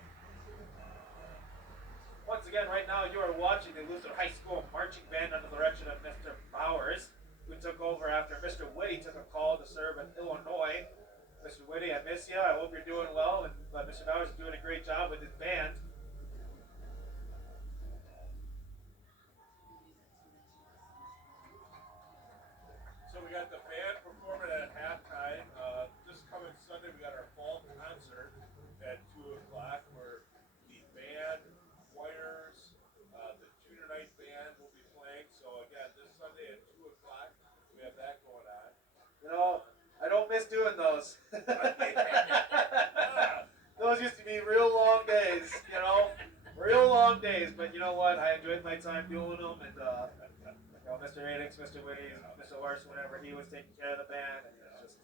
Once again, right now, you are watching the Luther High School marching band under the direction of Mr. Bowers, who took over after Mr. Whitty took a call to serve in Illinois. Mr. Whitty, I miss you. I hope you're doing well. And Mr. Bowers is doing a great job with his band. So we got the band performing at halftime. This coming Sunday, we got our fall concert at 2 o'clock where the band, choirs, the doing those. Ah, Those used to be real long days, you know, real long days. But you know what? I enjoyed my time doing them, and you know, Mr. Radix, Mr. Wiggy, Mr. Larson, whenever he was taking care of the band, and it's just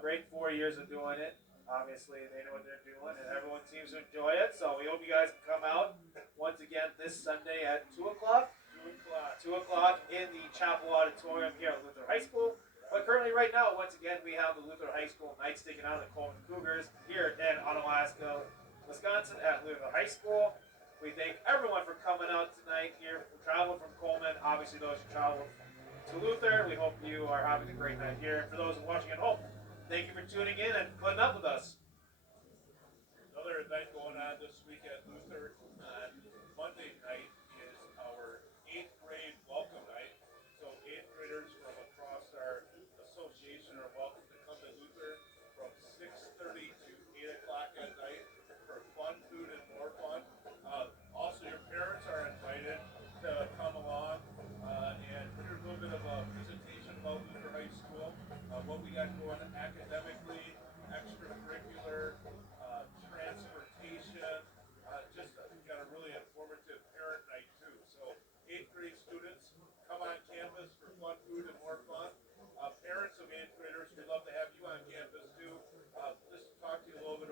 great 4 years of doing it. Obviously, they know what they're doing, and everyone seems to enjoy it. So we hope you guys can come out once again this Sunday at 2 o'clock. 2 o'clock. 2 o'clock in the Chapel Auditorium here at Luther High School. But currently, right now, once again, we have the Luther High School Knights taking on the Coleman Cougars here in Onalaska, Wisconsin at Luther High School. We thank everyone for coming out tonight here, who traveled from Coleman. Obviously, those who traveled to Luther, we hope you are having a great night here. And for those watching at home, thank you for tuning in and putting up with us. Another event going on this week at Luther on Monday night is our 8th grade welcome night. So 8th graders from across our association are welcome to come to Luther from 6:30 to 8 o'clock at night for fun, food, and more fun. Also, your parents are invited to come along and hear a little bit of a presentation about Luther High School, what we got going academically, extracurricular, transportation, just got a really informative parent night too. So 8th grade students come on campus for fun, food, and more fun. Parents of 8th graders, we'd love to have you on campus too. Just to talk to you a little bit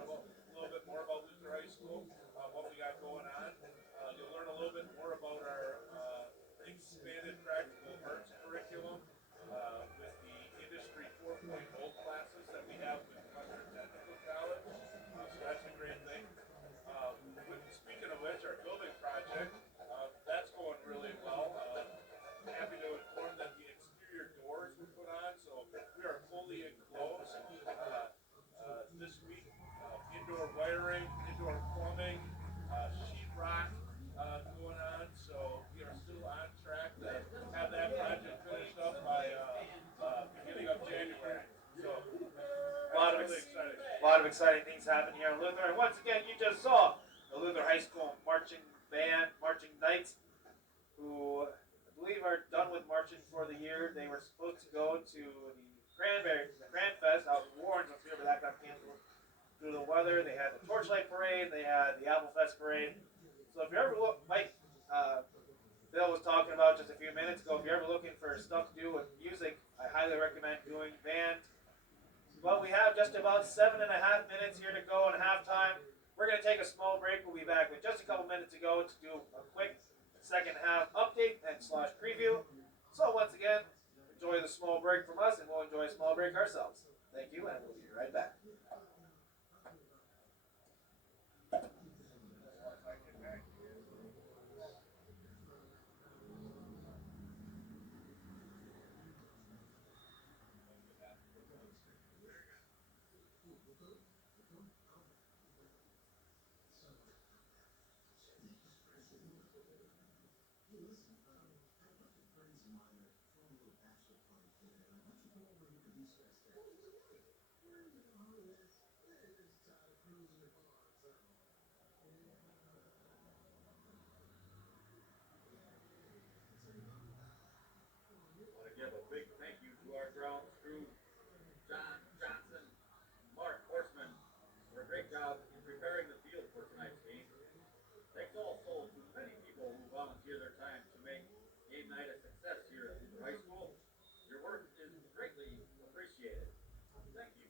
more about Luther High School, what we got going on. You'll learn a little bit more about our expanded practical arts curriculum with the Industry 4.0 classes that we have with Western Technical College. So that's a great thing. Speaking of which, our building project, that's going really well. Happy to inform that the exterior doors were put on, so we are fully enclosed this week. Indoor wiring, indoor plumbing, sheetrock going on, so we are still on track to have that project finished up by beginning of January. So really exciting. A lot of exciting things happen here in Luther. And once again, you just saw the Luther High School marching band, marching knights, who I believe are done with marching for the year. They were supposed to go to the Grand Fest out in Warren, so remember that got canceled due to the weather. They had the Torchlight Parade, they had the Apple Fest Parade. So if you ever look, Mike, Bill was talking about just a few minutes ago, if you're ever looking for stuff to do with music, I highly recommend doing band. Well, we have just about 7.5 minutes here to go in halftime. We're going to take a small break. We'll be back with just a couple minutes ago to do a quick second half update and / preview. So once again, enjoy the small break from us, and we'll enjoy a small break ourselves. Thank you, and we'll be right back. I want to give a big thank you to our ground crew, John Johnson, Mark Horseman, for a great job in preparing the field for tonight's game. Thanks also to many people who volunteer their time to make game night a success here at Luther High School. Your work is greatly appreciated. Thank you.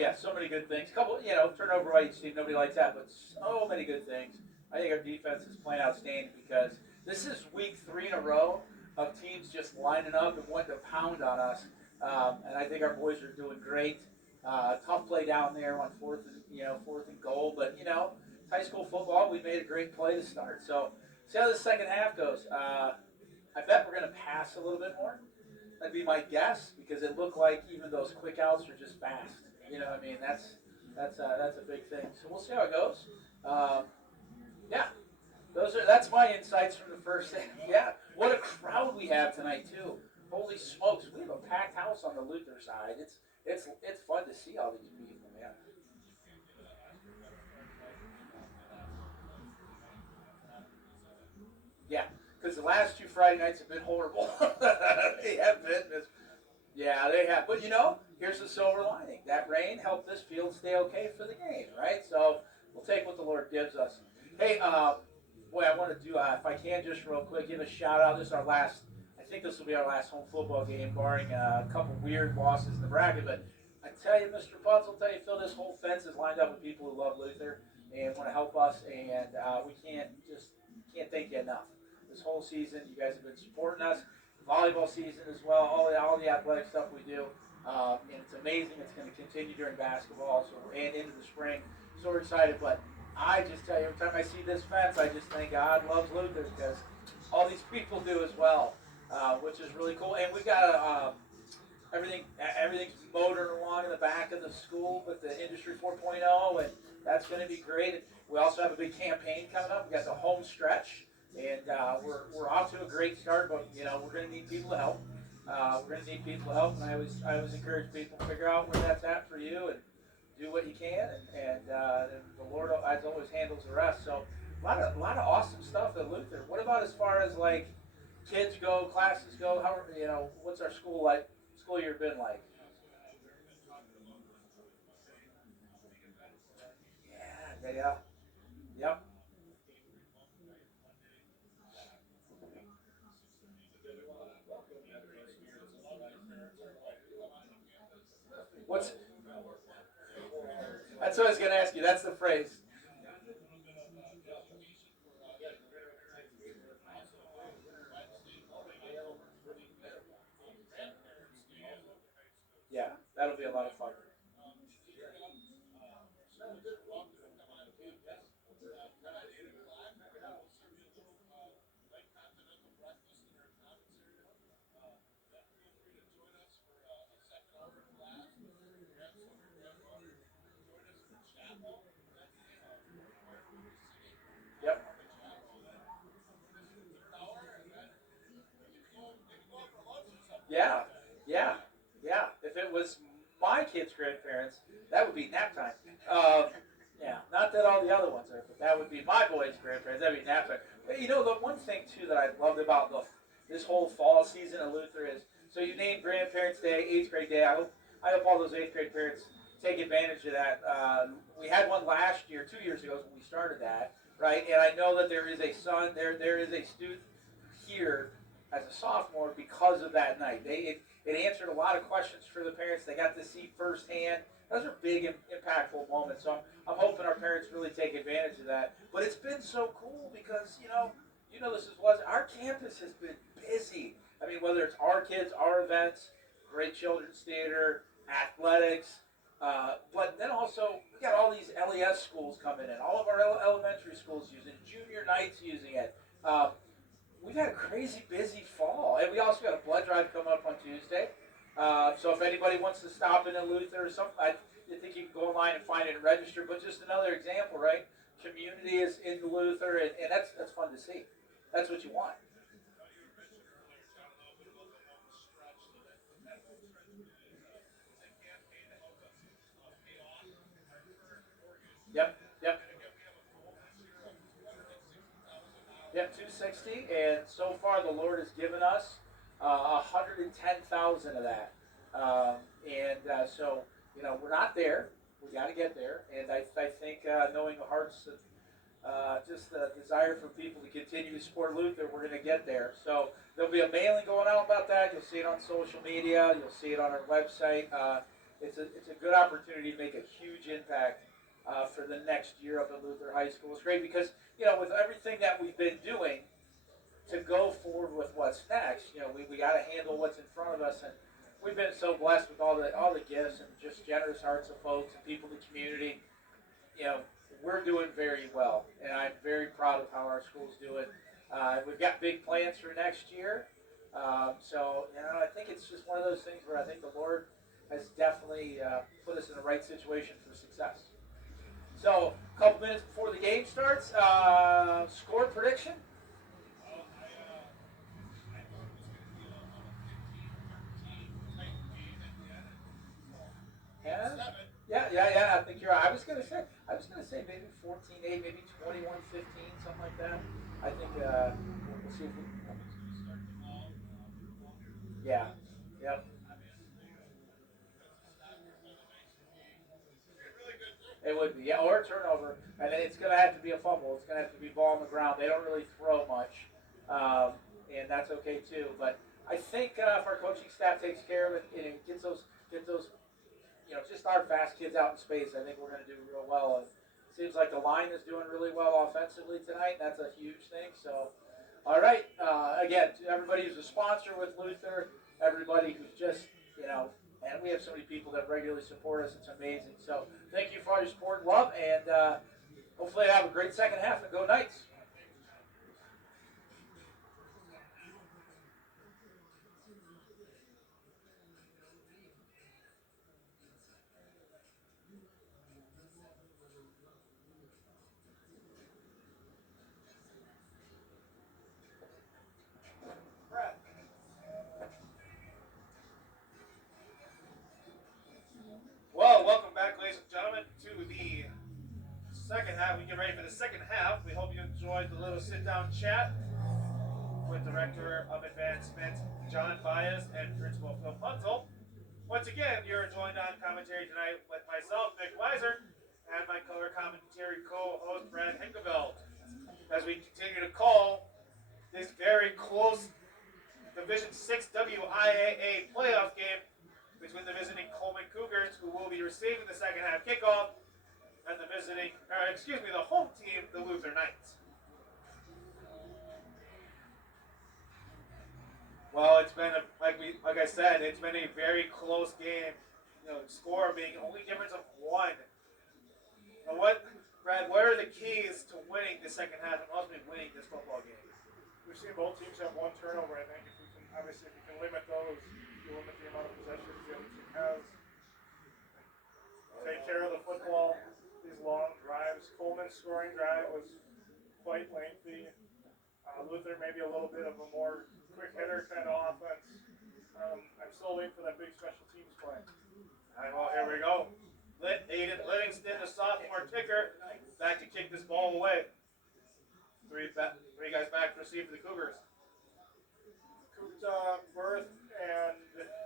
yeah, so many good things. Couple, turnover by each team, nobody likes that, but so many good things. I think our defense is playing outstanding because this is week 3 in a row of teams just lining up and wanting to pound on us. And I think our boys are doing great. Tough play down there on fourth and goal, but high school football, we made a great play to start. So see how the second half goes. I bet we're going to pass a little bit more. That'd be my guess because it looked like even those quick outs are just fast. I mean that's a big thing. So we'll see how it goes. Um, yeah, that's my insights from the first half. Yeah, what a crowd we have tonight too. Holy smokes, we have a packed house on the Luther side. It's fun to see all these people, man. Yeah, because the last 2 Friday nights have been horrible. They have been. Yeah, they have. But here's the silver lining. That rain helped this field stay okay for the game, right? So we'll take what the Lord gives us. Hey, boy, I want to do, if I can, just real quick, give a shout out. This is our last. I think this will be our last home football game, barring a couple weird losses in the bracket. But I tell you, Mr. Putz, I'll tell you, Phil, this whole fence is lined up with people who love Luther and want to help us, and we can't thank you enough. This whole season, you guys have been supporting us. Volleyball season as well, all the athletic stuff we do, and it's amazing. It's going to continue during basketball, and into the spring. So we're excited. But I just tell you, every time I see this fence, I just think God loves Luther because all these people do as well, which is really cool. And we got everything's motoring along in the back of the school with the Industry 4.0, and that's going to be great. We also have a big campaign coming up. We got the home stretch, and we're off to a great start. But we're going to need people to help. We're going to need people to help, and I always encourage people to figure out where that's at for you and do what you can, and the Lord, as always, handles the rest. So a lot of awesome stuff at Luther. What about as far as like kids go, classes go? How what's our school like? School year been like? Yeah. Yep. What's That's what I was going to ask you. That's the phrase. Yeah, that'll be a lot of fun. Yep. Yeah, yeah, yeah. If it was my kids' grandparents, that would be nap time. Yeah, not that all the other ones are, but that would be my boys' grandparents. That'd be nap time. But the one thing too that I loved about this whole fall season at Luther is so you named Grandparents' Day, 8th grade day. I hope all those 8th grade parents take advantage of that. We had one last year, 2 years ago when we started that, right? And I know that there is a son, there is a student here as a sophomore because of that night. It answered a lot of questions for the parents. They got to see firsthand. Those are big, impactful moments. So I'm hoping our parents really take advantage of that. But it's been so cool because this was our campus has been busy. I mean, whether it's our kids, our events, great children's theater, athletics, but then also we got all these LES schools coming in. All of our elementary schools using it, junior nights using it. We've had a crazy busy fall, and we also got a blood drive coming up on Tuesday. So if anybody wants to stop in Luther or something, I think you can go online and find it and register. But just another example, right? Community is in Luther, and that's fun to see. That's what you want. Yep, yep. Yep, 260, and so far the Lord has given us 110,000 of that, and so we're not there. We got to get there, and I think knowing the hearts and just the desire for people to continue to support Luther, we're going to get there. So there'll be a mailing going out about that. You'll see it on social media. You'll see it on our website. it's a good opportunity to make a huge impact for the next year up at Luther High School. It's great because with everything that we've been doing to go forward with what's next, we got to handle what's in front of us, and we've been so blessed with all the gifts and just generous hearts of folks and people in the community. We're doing very well, and I'm very proud of how our school's doing. We've got big plans for next year. So I think it's just one of those things where I think the Lord has definitely put us in the right situation for success. So, a couple minutes before the game starts, score prediction. Well, I thought it was going to be a 15-13 type game at the end. Yeah, 7. yeah. I think you're right. I was gonna say maybe 14-8, maybe 21-15, something like that. I think we'll see if we. It's going to start the ball. Yeah. Yep. It would be, yeah, or a turnover, and it's going to have to be a fumble. It's going to have to be ball on the ground. They don't really throw much, and that's okay too. But I think if our coaching staff takes care of it and gets those, just our fast kids out in space, I think we're going to do real well. And it seems like the line is doing really well offensively tonight. That's a huge thing. So, all right, again, to everybody who's a sponsor with Luther, everybody who's just, and we have so many people that regularly support us. It's amazing. So thank you for all your support and love, and hopefully have a great second half and go Knights. Well, welcome back, ladies and gentlemen, to the second half. We get ready for the second half. We hope you enjoyed the little sit-down chat with Director of Advancement John Baez and Principal Phil Punzel. Once again, you're joined on commentary tonight with myself, Nick Weiser, and my color commentary co-host, Brad Hinkeveld, as we continue to call this very close Division 6 WIAA playoff game between the visiting Coleman Cougars, who will be receiving the second half kickoff, and the home team, the Luther Knights. Well, it's been like I said, it's been a very close game. Score being only difference of 1. Now Brad? What are the keys to winning the second half and ultimately winning this football game? We've seen both teams have one turnover. I think if you can limit those, you limit the amount of possessions the other team has. Take care of the football. These long drives. Coleman's scoring drive was quite lengthy. Luther maybe a little bit of a more quick hitter kind of offense. I'm still waiting for that big special teams play. All right, well, here we go. Aiden Livingston, the sophomore kicker, back to kick this ball away. Three guys back to receive for the Cougars. Kupta, Berth, and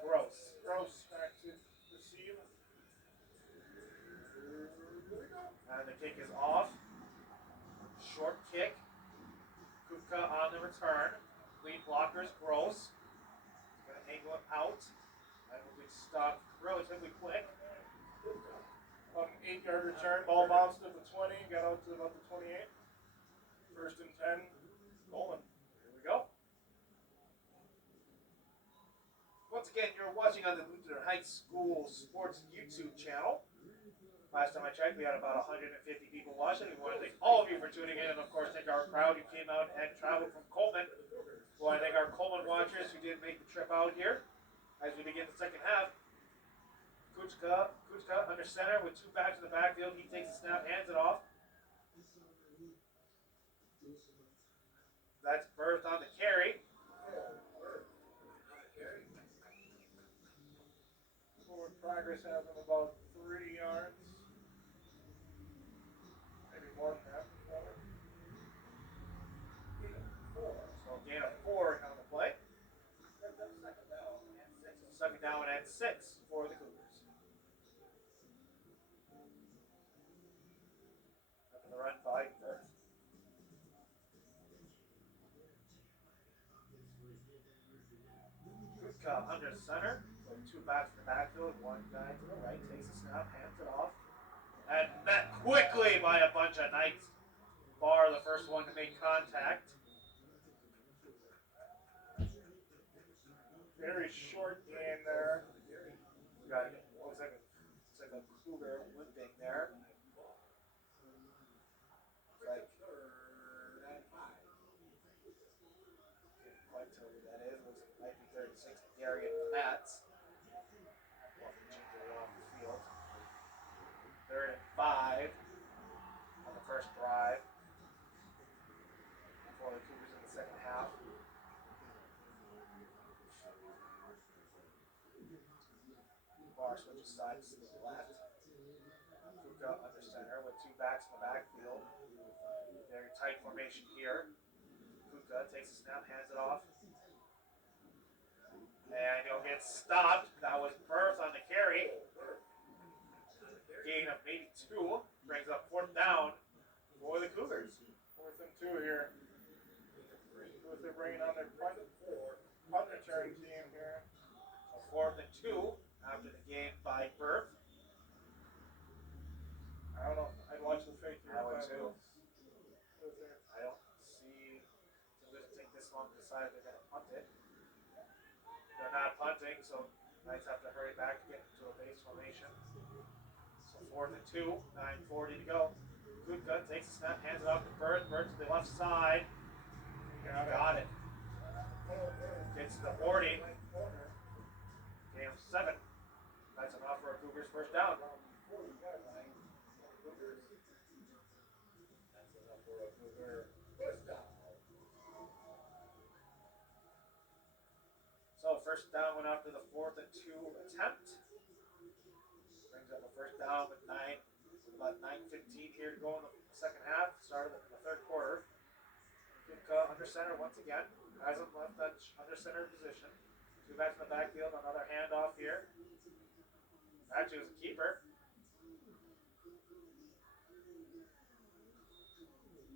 Gross. back to receive. And the kick is off. Short kick. Kupka on the return. Lead blockers, Gross. Going to angle it out. And will be stopped relatively quick. 8-yard return. Ball bounced at the 20. Got out to about the 28. First and 10. Coleman. Here we go. Once again, you're watching on the Luther Heights School Sports YouTube channel. Last time I checked, we had about 150 people watching. We want to thank all of you for tuning in, and of course, thank our crowd who came out and traveled from Coleman. We want to thank our Coleman watchers who did make the trip out here. As we begin the second half, Kuchka under center with 2 backs in the backfield. He takes the snap, hands it off. That's Berth on the carry. Forward progress has him about 3 yards. Maybe more than that. So gain of 4 on the play. Second down and 6 for the Cougars. Up in the run by Berth. Kutka under center with 2 backs in the backfield. One guy to the right takes a snap, hands it off, and met quickly by a bunch of Knights. Bar, the first one to make contact. Very short gain there. Got it. Looks like a Cougar limping there. Like, can't quite tell who that is. Looks like it might be 36 Darian Pats. Change it off the field. 3rd and 5 on the first drive for the Cougars in the second half. Bar switches sides to the left. Kuka under center with 2 backs in the backfield. Very tight formation here. Kuka takes a snap, hands it off. And he'll get stopped. That was Berth on the carry. Gain of maybe 2. Brings up 4th down for the Cougars. 4th and 2 here. With they're bringing on their punt return team here. So 4th and 2 after the game by Berth. I don't know. I'd watch the fake here. I would if I too. was there. I don't see it doesn't take this long to decide they're going to punt it. They're not punting, so Knights have to hurry back to get into a base formation. So 4th and 2, 9:40 to go. Kuka takes a snap, hands it off to Bird. Bird to the left side. Got it. Gets to the 40. Game 7. That's enough for a Cougars first down. So first down went after the 4th and 2 attempt. Brings up a first down with about 9:15 here to go in the second half. Start of the third quarter. Kuka under center once again. Hasn't left that under center position. 2 backs in the backfield. Another handoff here. Actually, it was a keeper.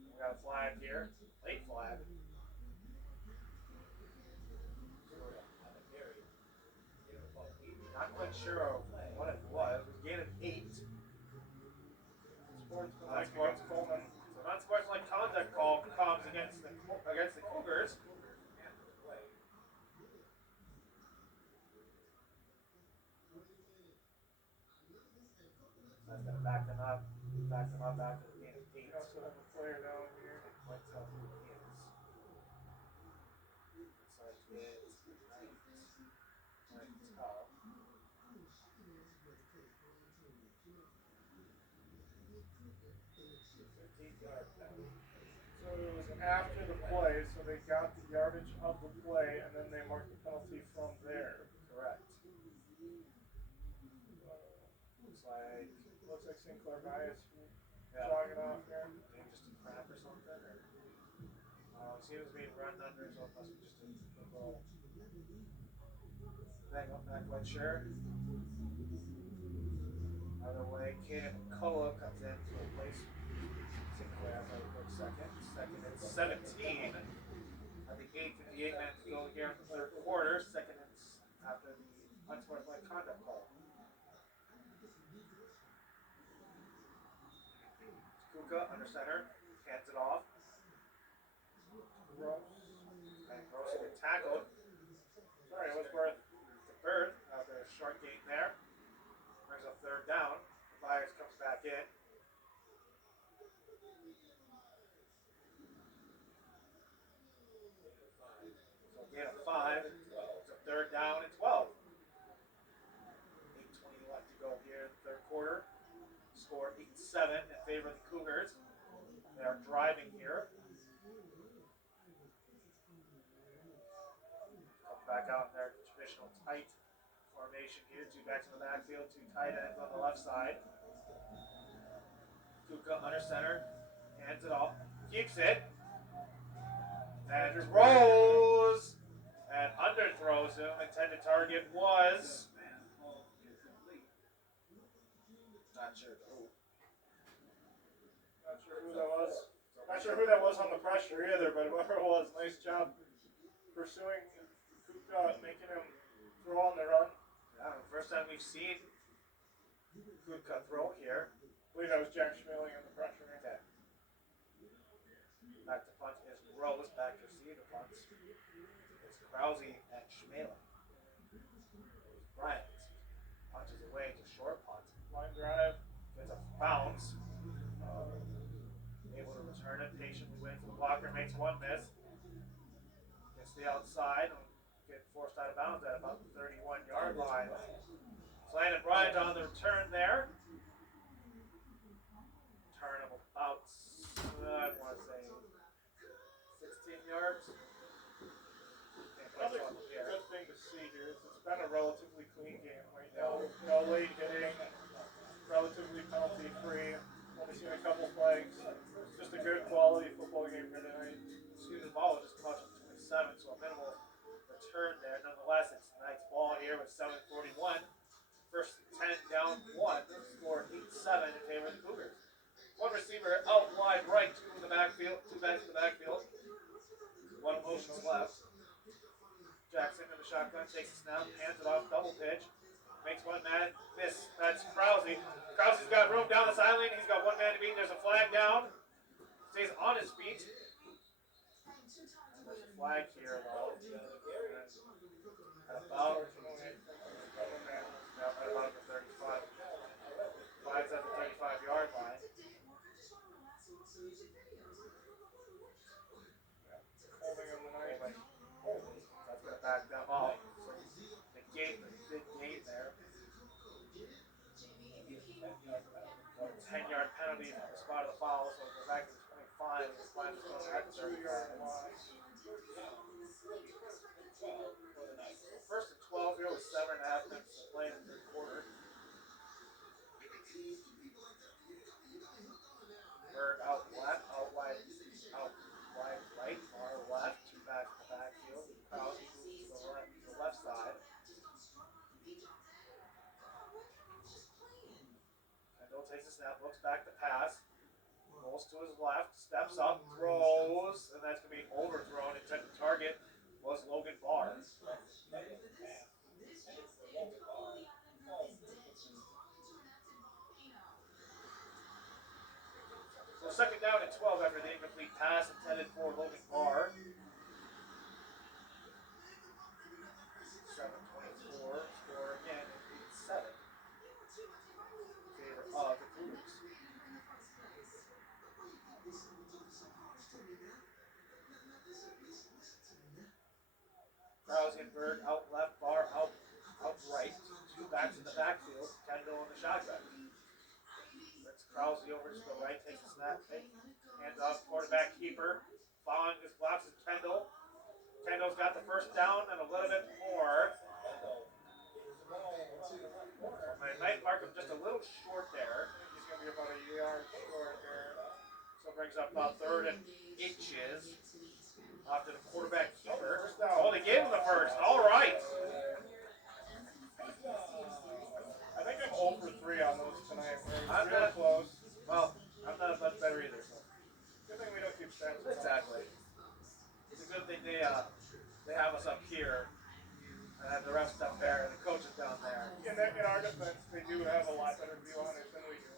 We got a flag here. Late flag. Not quite sure what it was. It was a gain of 8. Sportsmanlike against Coleman. So not sportsmanlike conduct call comes against the Cougars. That's gonna back them up after the gain of 8. We also have a player down here. Can't quite tell who it is. Looks like it's Knight. Can't tell. So it was after the play, so they got the yardage of the play, and then they marked the penalty from there. Correct. Looks like Looks like Sinclair Bias yeah. jogging off here. Maybe just a crap or something, or it seems being run under, so it must be just a little thing. I'm not quite sure. Either way, Caden McCullough comes in to replace Sinclair for a quick second. Second and 17. I think 8:58 minutes to go here in the third quarter. Second and after the unsportsmanlike conduct call. Kuka under center, hands it off. Gross. And Gross get tackled. Sorry, it was Berth. To Bird after a short gain there. Brings up 3rd down. Myers comes back in. So gain of 5. It's a 3rd down and 12. 8:20 left to go here in the third quarter. Score 8-7 in favor of the Cougars. They are driving here. Come back out in their traditional tight formation here. 2 backs in the backfield, 2 tight ends on the left side. Kuka under center, hands it off, keeps it, and throws, and underthrows him. Intended target was not sure who. Not sure who that was. Not sure who that was on the pressure either, but whoever it was, nice job pursuing Kuka, making him throw on the run. Yeah, First time we've seen good cutthroat here. I believe that was Jack Schmeling in the pressure. Okay. Back to punt is Rose. Back to receive the punts. It's Krause and Schmeling. Bryant punches away to short punt. Line drive. Gets a bounce. Able to return it. Patiently waiting for the blocker. Makes one miss. Gets the outside. Get forced out of bounds at about the 31-yard line. Landon Bryant on the return there. Turn of about, I want to say, 16 yards. Another good thing to see here is it's been a relatively clean game right now. No late hitting, relatively penalty free. Only seen a couple flags. Just a good quality football game here tonight. Excuse the ball just come out to 27, so a minimal return there. Nonetheless, it's tonight's ball here with 7:41. First 10 down 1. Score 8-7 in favor of the Cougars. One receiver out wide right, two in the backfield, two backs in the backfield. One motions left. Jackson in the shotgun takes a snap, hands it off, double pitch. Makes one man miss. That's Krause. Krause's got room down the sideline. He's got one man to beat. There's a flag down. Stays on his feet. There's a flag here, though. At about the 35. Flags at the 35-yard line. Holding on the night. That's going to back them up. So the big gate there. 10-yard penalty from the spot of the foul, so it goes back to the 25. The flag is going back to 35. First and 12 here with 7.5 minutes to play in the third quarter. Bird out left, out wide right, far left, two backs in the backfield. Krause moves to the left side. Kendall takes a snap, looks back to pass, rolls to his left, steps up, throws, and that's going to be overthrown. Intended target was Logan Barr. So second down and 12 after the incomplete pass intended for Logan Barr. 7:24. Score again 8-7. In favor of the Cougars. Krause and Berg out left, Barr out right. Two backs in the backfield. Kendall in the shotgun. That's Krause over to the right, takes a snap, hands off, quarterback keeper. Following his blocks is Kendall. Kendall's got the first down and a little bit more. I might mark him just a little short there. He's going to be about a yard short there. So brings up about 3rd and inches. Off to the quarterback keeper. First down. Oh, they gave him the first. All right. I think I'm 0 for 3 on those tonight. I'm We're real not- close. Well, I'm not much better either. So. Good thing we don't keep stats. Exactly. It's a good thing they have us up here and have the refs up there and the coaches down there. In our defense, they do have a lot better view on it than we do.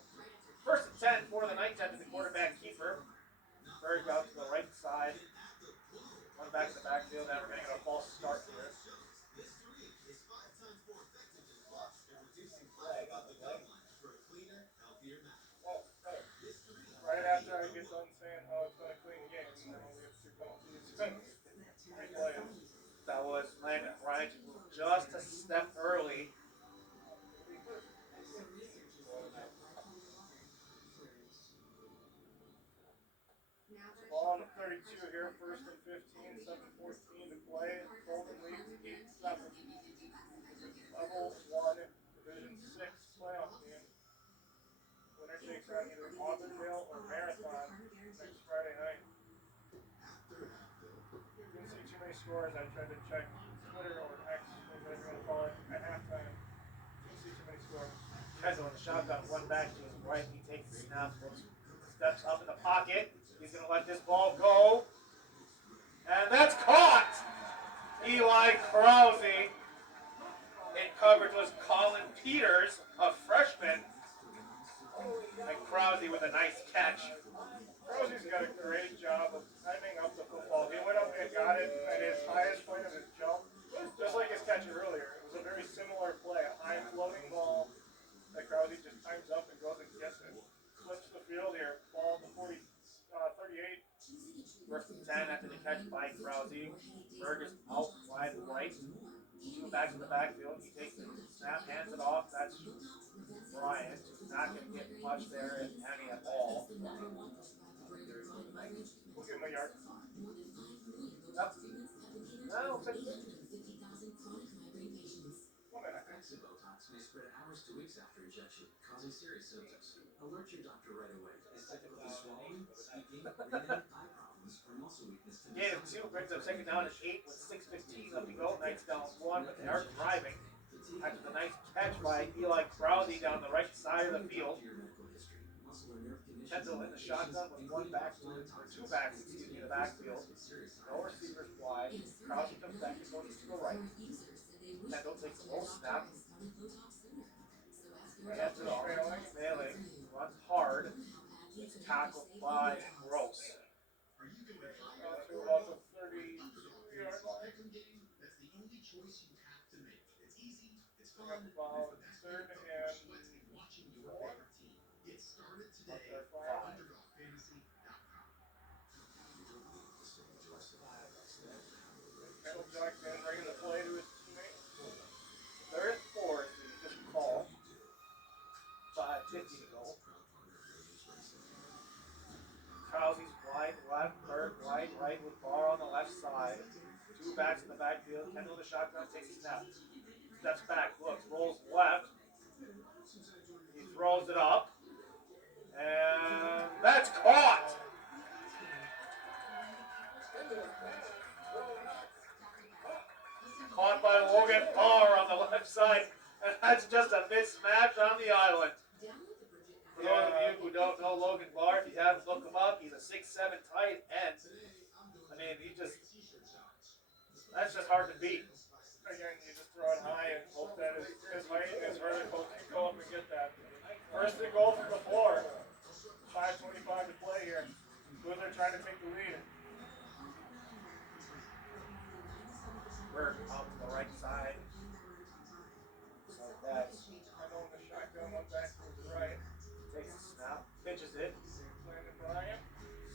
First and 10 for the night to the quarterback keeper. Berg out to the right side. One back in the backfield. Now we're going to get a false start here. Right after I get done saying how it's been a clean game, and then we have 2 penalties. 3 plays. That was Landon Bryant who moved just a step early. Ball on the 32 here, first and 15, 7:14 to play. Coleman leads 8-7. Level 1, Division 6 playoff game. Winner takes on either Auburndale or Marathon next Friday night. Didn't see too many scores. I tried to check Twitter or X, whatever you want to call it, at halftime. Didn't see too many scores. Kendall in the shotgun, one back to his right. He takes the snap, steps up in the pocket. He's going to let this ball go. And that's caught! Eli Krause. coverage was Colin Peters, a freshman. And Krause with a nice catch. Rosie's got a great job of timing up the football. He went up and got it at his highest point of his jump, just like his catch earlier. It was a very similar play, a high floating ball that Krause just times up and goes and gets it. Flips the field here, ball at the 38. First and 10 after the catch by Krause. Burgess out wide right. Two backs in the backfield. He takes the snap, hands it off. That's Bryant. Not going to get much there, if any at all. We'll give him a yard. Yep. No, it's a Botox may spread hours to weeks after injection, causing serious symptoms. Alert your doctor right away. Is difficulty swallowing, speaking, breathing, eye problems, or muscle weakness to Game two brings up second down at 8 with 6:15 left to go. Knights down 1, but they are driving. After the nice catch by Eli Krause down the right side of the field. Kendall in the shotgun with two backs in the backfield. No receivers wide. Krause comes back and goes to the right. Kendall takes a low snap. Hands it off. Mailing. Runs hard. Gets tackled by Gross. To about the 30-yard line. About third and 4. Kendall Jackson bringing the play to his teammate. Third and 4 is the official call. 5:50 to go. Krause's wide left, Berg wide right with Barr on the left side. Two backs in the backfield. Kendall in the shotgun takes a snap. Steps back, looks, rolls left. He throws it up. And that's caught! Caught by Logan Barr on the left side. And that's just a mismatch on the island. For those of you who don't know Logan Barr, if you haven't looked him up, he's a 6'7" tight end. I mean, that's just hard to beat. Again, you just throw it high and hope that his height and his vertical can go up and get that. First and goal from the floor. 5:25 to play here. Luther trying to take the lead. Berg out to the right side. So that's Kendall in the shotgun, one back to his right. takes a snap, pitches it, Landon Bryant.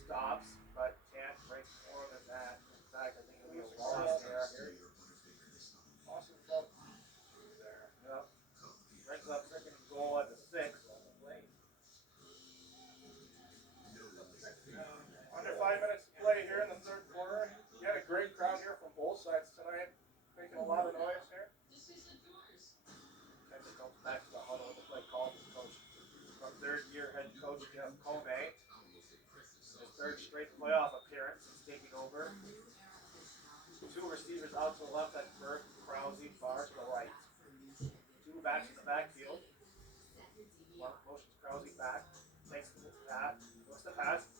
stops, but can't break more than that. In fact, I think it'll be a loss there. Awesome jump there. Yep. Brings up second and goal at the 6. Under 5 minutes to play here in the third quarter. You had a great crowd here from both sides tonight, making a lot of noise here. Kendall comes back to the huddle with the play call from coach. From third-year head coach Jeff Coleman. His third straight playoff appearance. He's taking over. Two receivers out to the left at Berg, Krause, Barr to the right. Two backs in the backfield. One motions Krause back. Takes the pass. Looks the pass.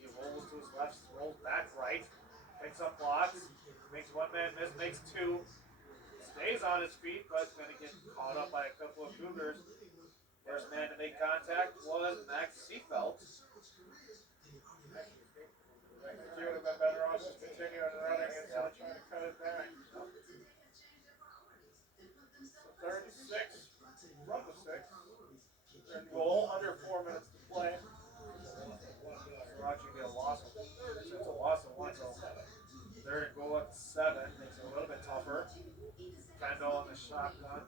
He rolls to his left, rolls back right. Picks up blocks. Makes one man miss, makes two. Stays on his feet, but is going to get caught up by a couple of Cougars. First man to make contact was Max Seafelt. He would have been better off just continuing running instead of trying to cut it back. Third and 6 from the 6. Third and goal, under 4 minutes to play. We'll actually get a loss of it's a loss of 1, so third and goal at 7 makes it a little bit tougher. Kendall in the shotgun,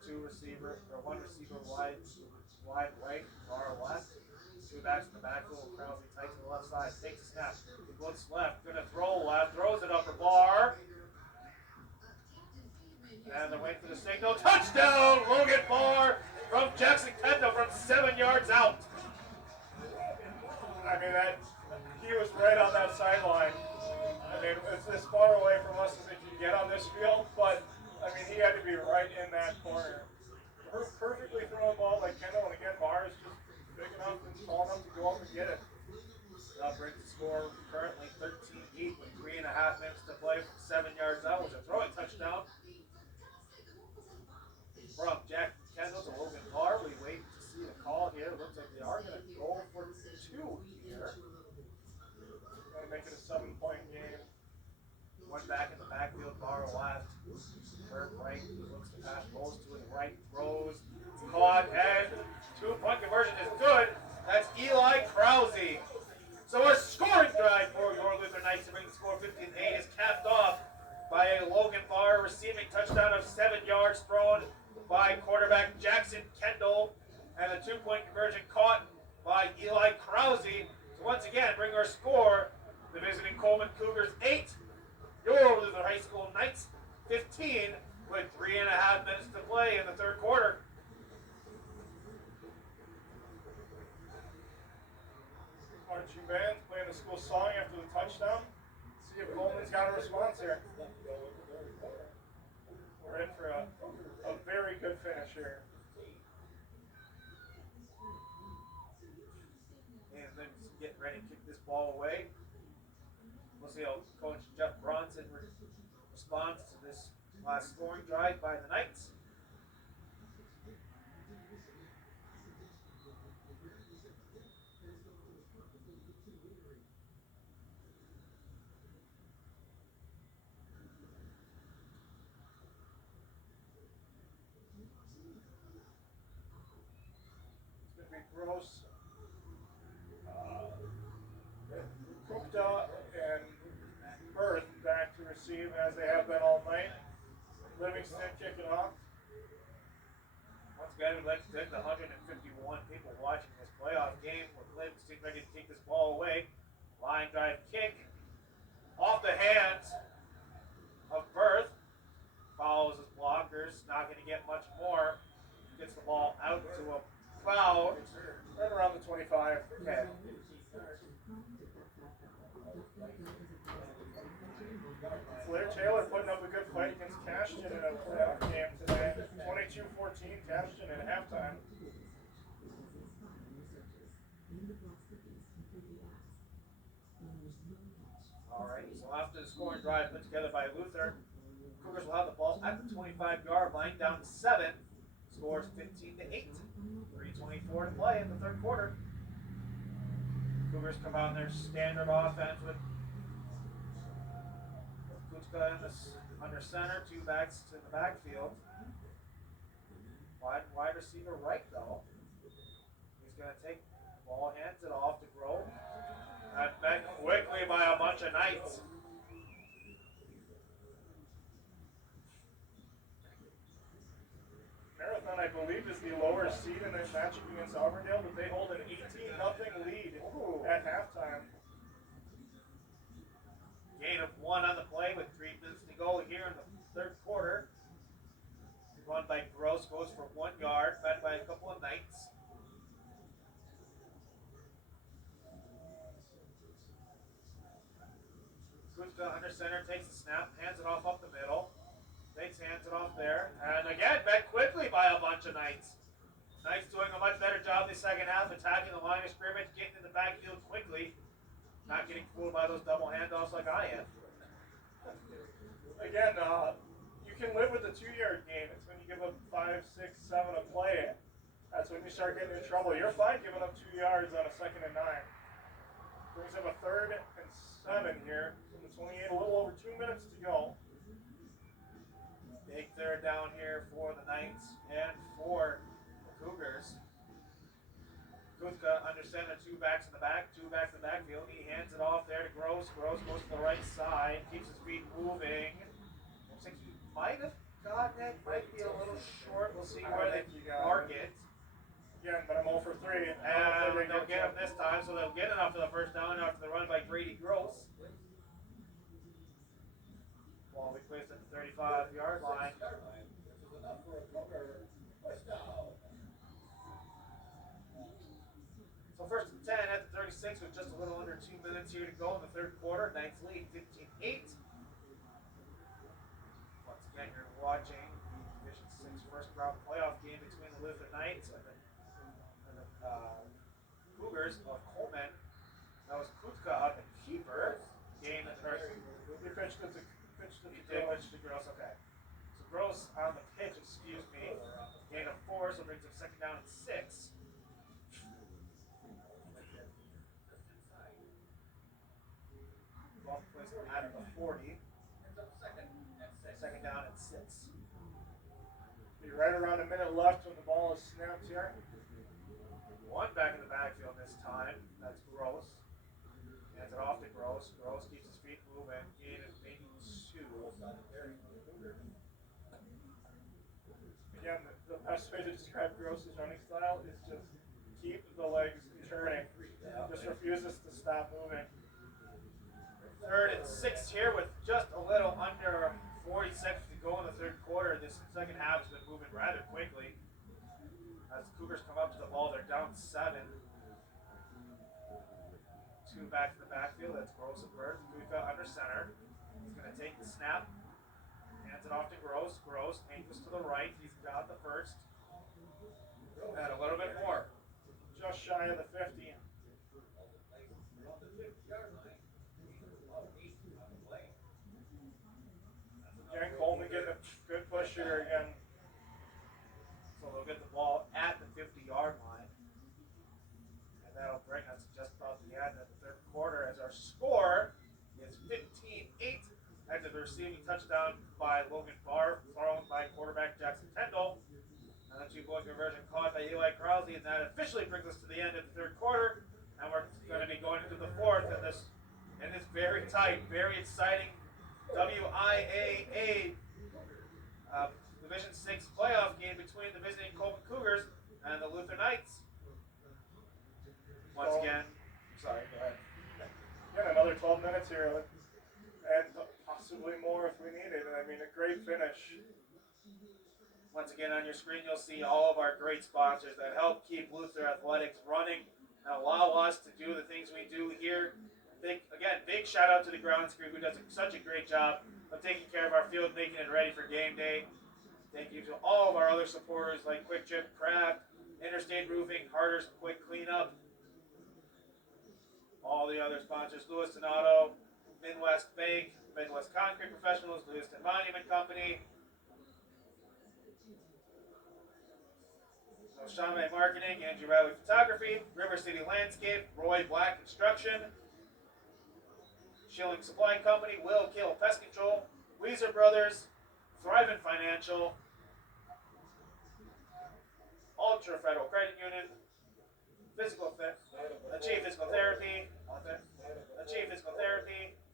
one receiver wide right, Barr left. Two backs in the backfield, Krause tight to the left side, takes a snap, looks left, gonna throw left, throws it up for Barr. And they're waiting for the signal. Touchdown! Logan Barr from Jackson Kendall from 7 yards out. I mean, he was right on that sideline. I mean, it's as far away from us as it can get on this field, but I mean, he had to be right in that corner. Perfectly thrown ball by Kendall, and again, Barr is just big enough and tall enough to go up and get it. That brings the score currently 13-8 with 3.5 minutes to play from 7 yards out, which is a throwing touchdown from One back in the backfield, far left. Bird right, looks to pass, rolls to his right, throws, caught, and 2-point conversion is good. That's Eli Krause. So a scoring drive for your Luther Knights to bring the score 15-8 is capped off by a Logan Barr receiving touchdown of 7 yards thrown by quarterback Jackson Kendall, and a 2-point conversion caught by Eli Krause. So once again, bring our score, the visiting Coleman Cougars 8, your Luther High School Knights 15, with 3.5 minutes to play in the third quarter. Marching band playing the school song after the touchdown. See if Coleman's got a response here. We're in for a very good finish here. And then getting ready to kick this ball away. We'll see how Coach Jeff Bronson responds to this last scoring drive by the Knights. It's going to be Gross, Kupta, and Berth back to receive as they have been all night. Livingston kicking off. Once again, we'd like to thank the 151 people watching this playoff game with Livingston ready to take this ball away. Line drive kick off the hands of Berth. Follows his blockers, not going to get much more. Gets the ball out to a foul. Right around the 25. Okay. Flair Taylor putting up a good fight against Cashton in a playoff game today. 22-14 Cashton at halftime. Alright, so after the scoring drive put together by Luther, Cougars will have the ball at the 25-yard line, down to 7. Scores 15-8. 3:24 to play in the third quarter. Cougars come out in their standard offense with Kutzka under center, 2 backs to the backfield. Wide receiver right though. He's going to take the ball, hands it off to Grove. And met quickly by a bunch of Knights. Marathon, I believe, is the lower seed in their matchup against Auburndale, but they hold an 18-0 lead at halftime. Gain of 1 on the play with 3 minutes to go here in the third quarter. Run by Gross goes for 1 yard, fed by a couple of Knights. Kutzka under center, takes the snap, hands it off up the middle. Takes, hands it off there. And again, met quickly by a bunch of Knights. Knights doing a much better job in the second half, attacking the line of scrimmage, getting in the backfield quickly. Not getting fooled by those double handoffs like I am. Again, you can live with the 2-yard gain. It's when you give up 5, 6, 7 a play. That's when you start getting in trouble. You're fine giving up 2 yards on a 2nd and 9. Brings up a 3rd and 7 here from the 28. A little over 2 minutes to go. Big third down here for the Knights and for the Cougars. Kutzka under center, 2 backs in the back, 2 backs in the backfield. He hands it off there to Gross. Gross goes to the right side, keeps his feet moving. Looks like he might have gotten it, might be a little short. We'll see where they mark it. Again, but I'm 0 for 3. And they'll get him this time, so they'll get enough for the first down after the run by Grady Gross. Ball will be placed at the 35-yard line. So first and 10 at the 36 with just a little under 2 minutes here to go in the third quarter. Knights lead 15-8. Once again, you're watching the Division 6 first round playoff game between the Luther Knights and the Cougars of Coleman. That was Kutzka on the keeper. Game that He pitched to Gross, okay. So Gross on the pitch, excuse me. Gain of 4, so brings up 2nd down and 6. Ball placed at the 40. right around a minute left when the ball is snapped here. One back in the backfield this time. That's Gross. Hands it off to Gross. Gross keeps his feet moving. Gain of maybe 2. Again, the best way to describe Gross's running style is just keep the legs turning. Just refuses to stop moving. 3rd and 6 here with just a little under 40 seconds to go in the 3rd quarter. This second half has been moving rather quickly. As the Cougars come up to the ball, they're down 7. 2 back to the backfield. That's Gross and Bird. Kuka under center. He's going to take the snap. Hands it off to Gross. Gross angles to the right. He's got the first. And a little bit more. Just shy of the 50. Again, Coleman getting a good push here again. So they'll get the ball at the 50-yard line. And that'll bring us just about the end of the 3rd quarter as our score is 15-8 after the receiving touchdown by Logan Barr, thrown by quarterback Jackson Tendall. And the 2-point conversion caught by Eli Krause, and that officially brings us to the end of the 3rd quarter. And we're going to be going into the 4th in this very tight, very exciting WIAA Division 6 playoff game between the visiting Coleman Cougars and the Luther Knights. Once again, sorry, go ahead. Again, another 12 minutes here, and possibly more if we need it. I mean, a great finish. Once again, on your screen, you'll see all of our great sponsors that help keep Luther Athletics running and allow us to do the things we do here. Big shout out to the grounds crew who does such a great job of taking care of our field, making it ready for game day. Thank you to all of our other supporters like Quick Trip Craft, Interstate Roofing, Harder's Quick Cleanup, all the other sponsors, Lewiston Auto, Midwest Bank, Midwest Concrete Professionals, Lewiston Monument Company, Shame Marketing, Andrew Riley Photography, River City Landscape, Roy Black Construction, Schilling Supply Company, Will Kill Pest Control, Weezer Brothers, Thrivent Financial, Ultra Federal Credit Union, Achieve Physical Therapy,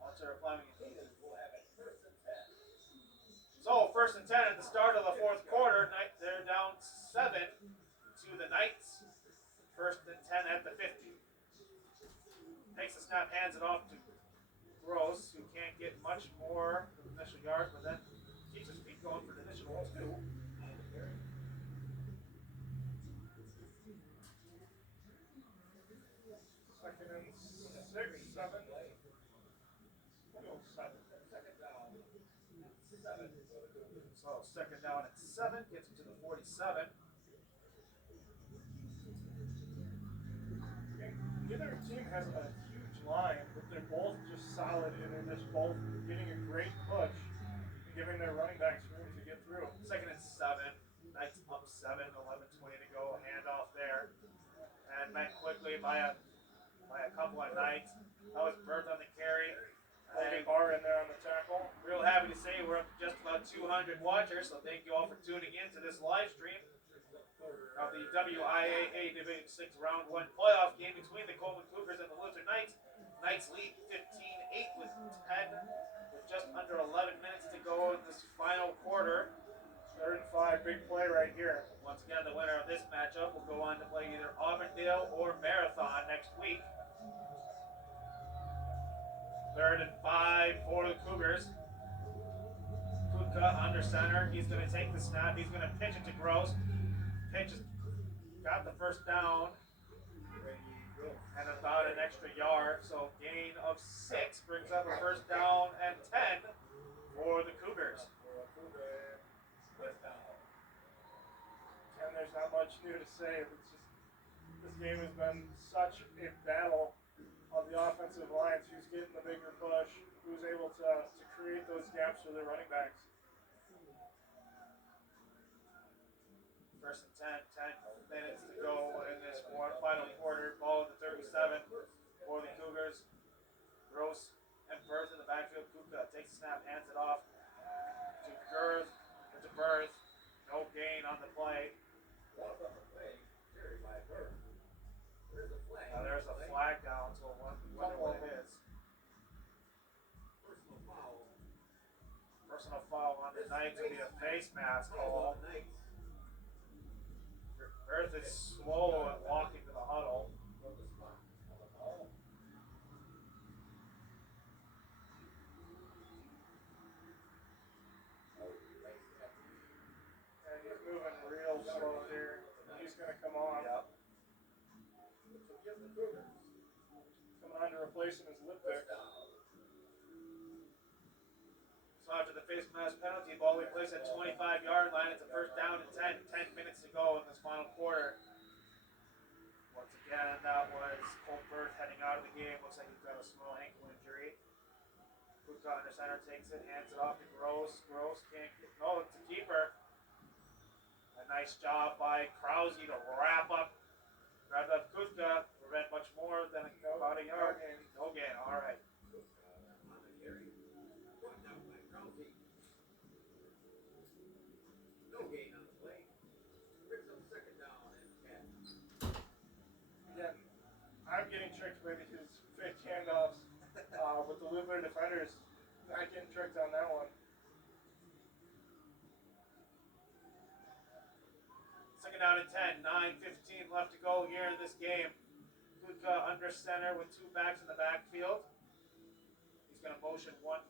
Ultra Plumbing and Heating. So 1st and 10 at the start of the 4th quarter, they're down 7 to the Knights. 1st and 10 at the 50. Takes the snap, hands it off to Gross, who can't get much more than initial yards, but then keeps his feet going for the initial 2. Second and 6, 7. So 2nd down at 7, gets him to the 47. Neither team has a huge line, but they're both just solid, and they're just both getting a great push and giving their running backs room to get through. 2nd and 7. Knights up 7, 11:20 to go. Handoff there, and met quickly by a couple of Knights. That was Bird on the carry. Logan Barr in there on the tackle. Real happy to say we're up to just about 200 watchers, so thank you all for tuning in to this live stream of the WIAA Division 6 Round 1 playoff game between the Coleman Cougars and the Luther Knights. Knights lead 15-8 with just under 11 minutes to go in this final quarter. 3rd and 5, big play right here. Once again, the winner of this matchup will go on to play either Auburndale or Marathon next week. 3rd and 5 for the Cougars. Kuka under center. He's going to take the snap. He's going to pitch it to Gross. Pitch got the 1st down and about an extra yard. So gain of 6 brings up a 1st down and 10 for the Cougars. And there's not much new to say. It's just this game has been such a battle on the offensive lines. Who's getting the bigger push? Who's able to create those gaps for their running backs? 1st and 10 minutes to go in this final quarter. Ball at the 37 for the Cougars. Gross and Berth in the backfield. Kuka takes the snap, hands it off to Girth, to Berth. No gain on flags will be a face mask call. Earth is slow at walking to the huddle. And he's moving real slow here. He's going to come off. Yep. Coming on to replace him is Lippick. So after the face mask penalty, ball we place at 25-yard line. It's a first down and 10. 10 minutes to go in this final quarter. Once again, that was Coleman heading out of the game. Looks like he's got a small ankle injury. Kutka under center takes it, hands it off to Gross. Gross can't get. No, it's a keeper. A nice job by Krause to wrap up. Grab up Kutka. Prevent much more than about a yard. No gain. All right. Again, I'm getting tricked by these fake handoffs with the Luther defenders. Not getting tricked on that one. Second down and 10. 9:15 left to go here in this game. Kutka under center with two backs in the backfield. He's going to motion one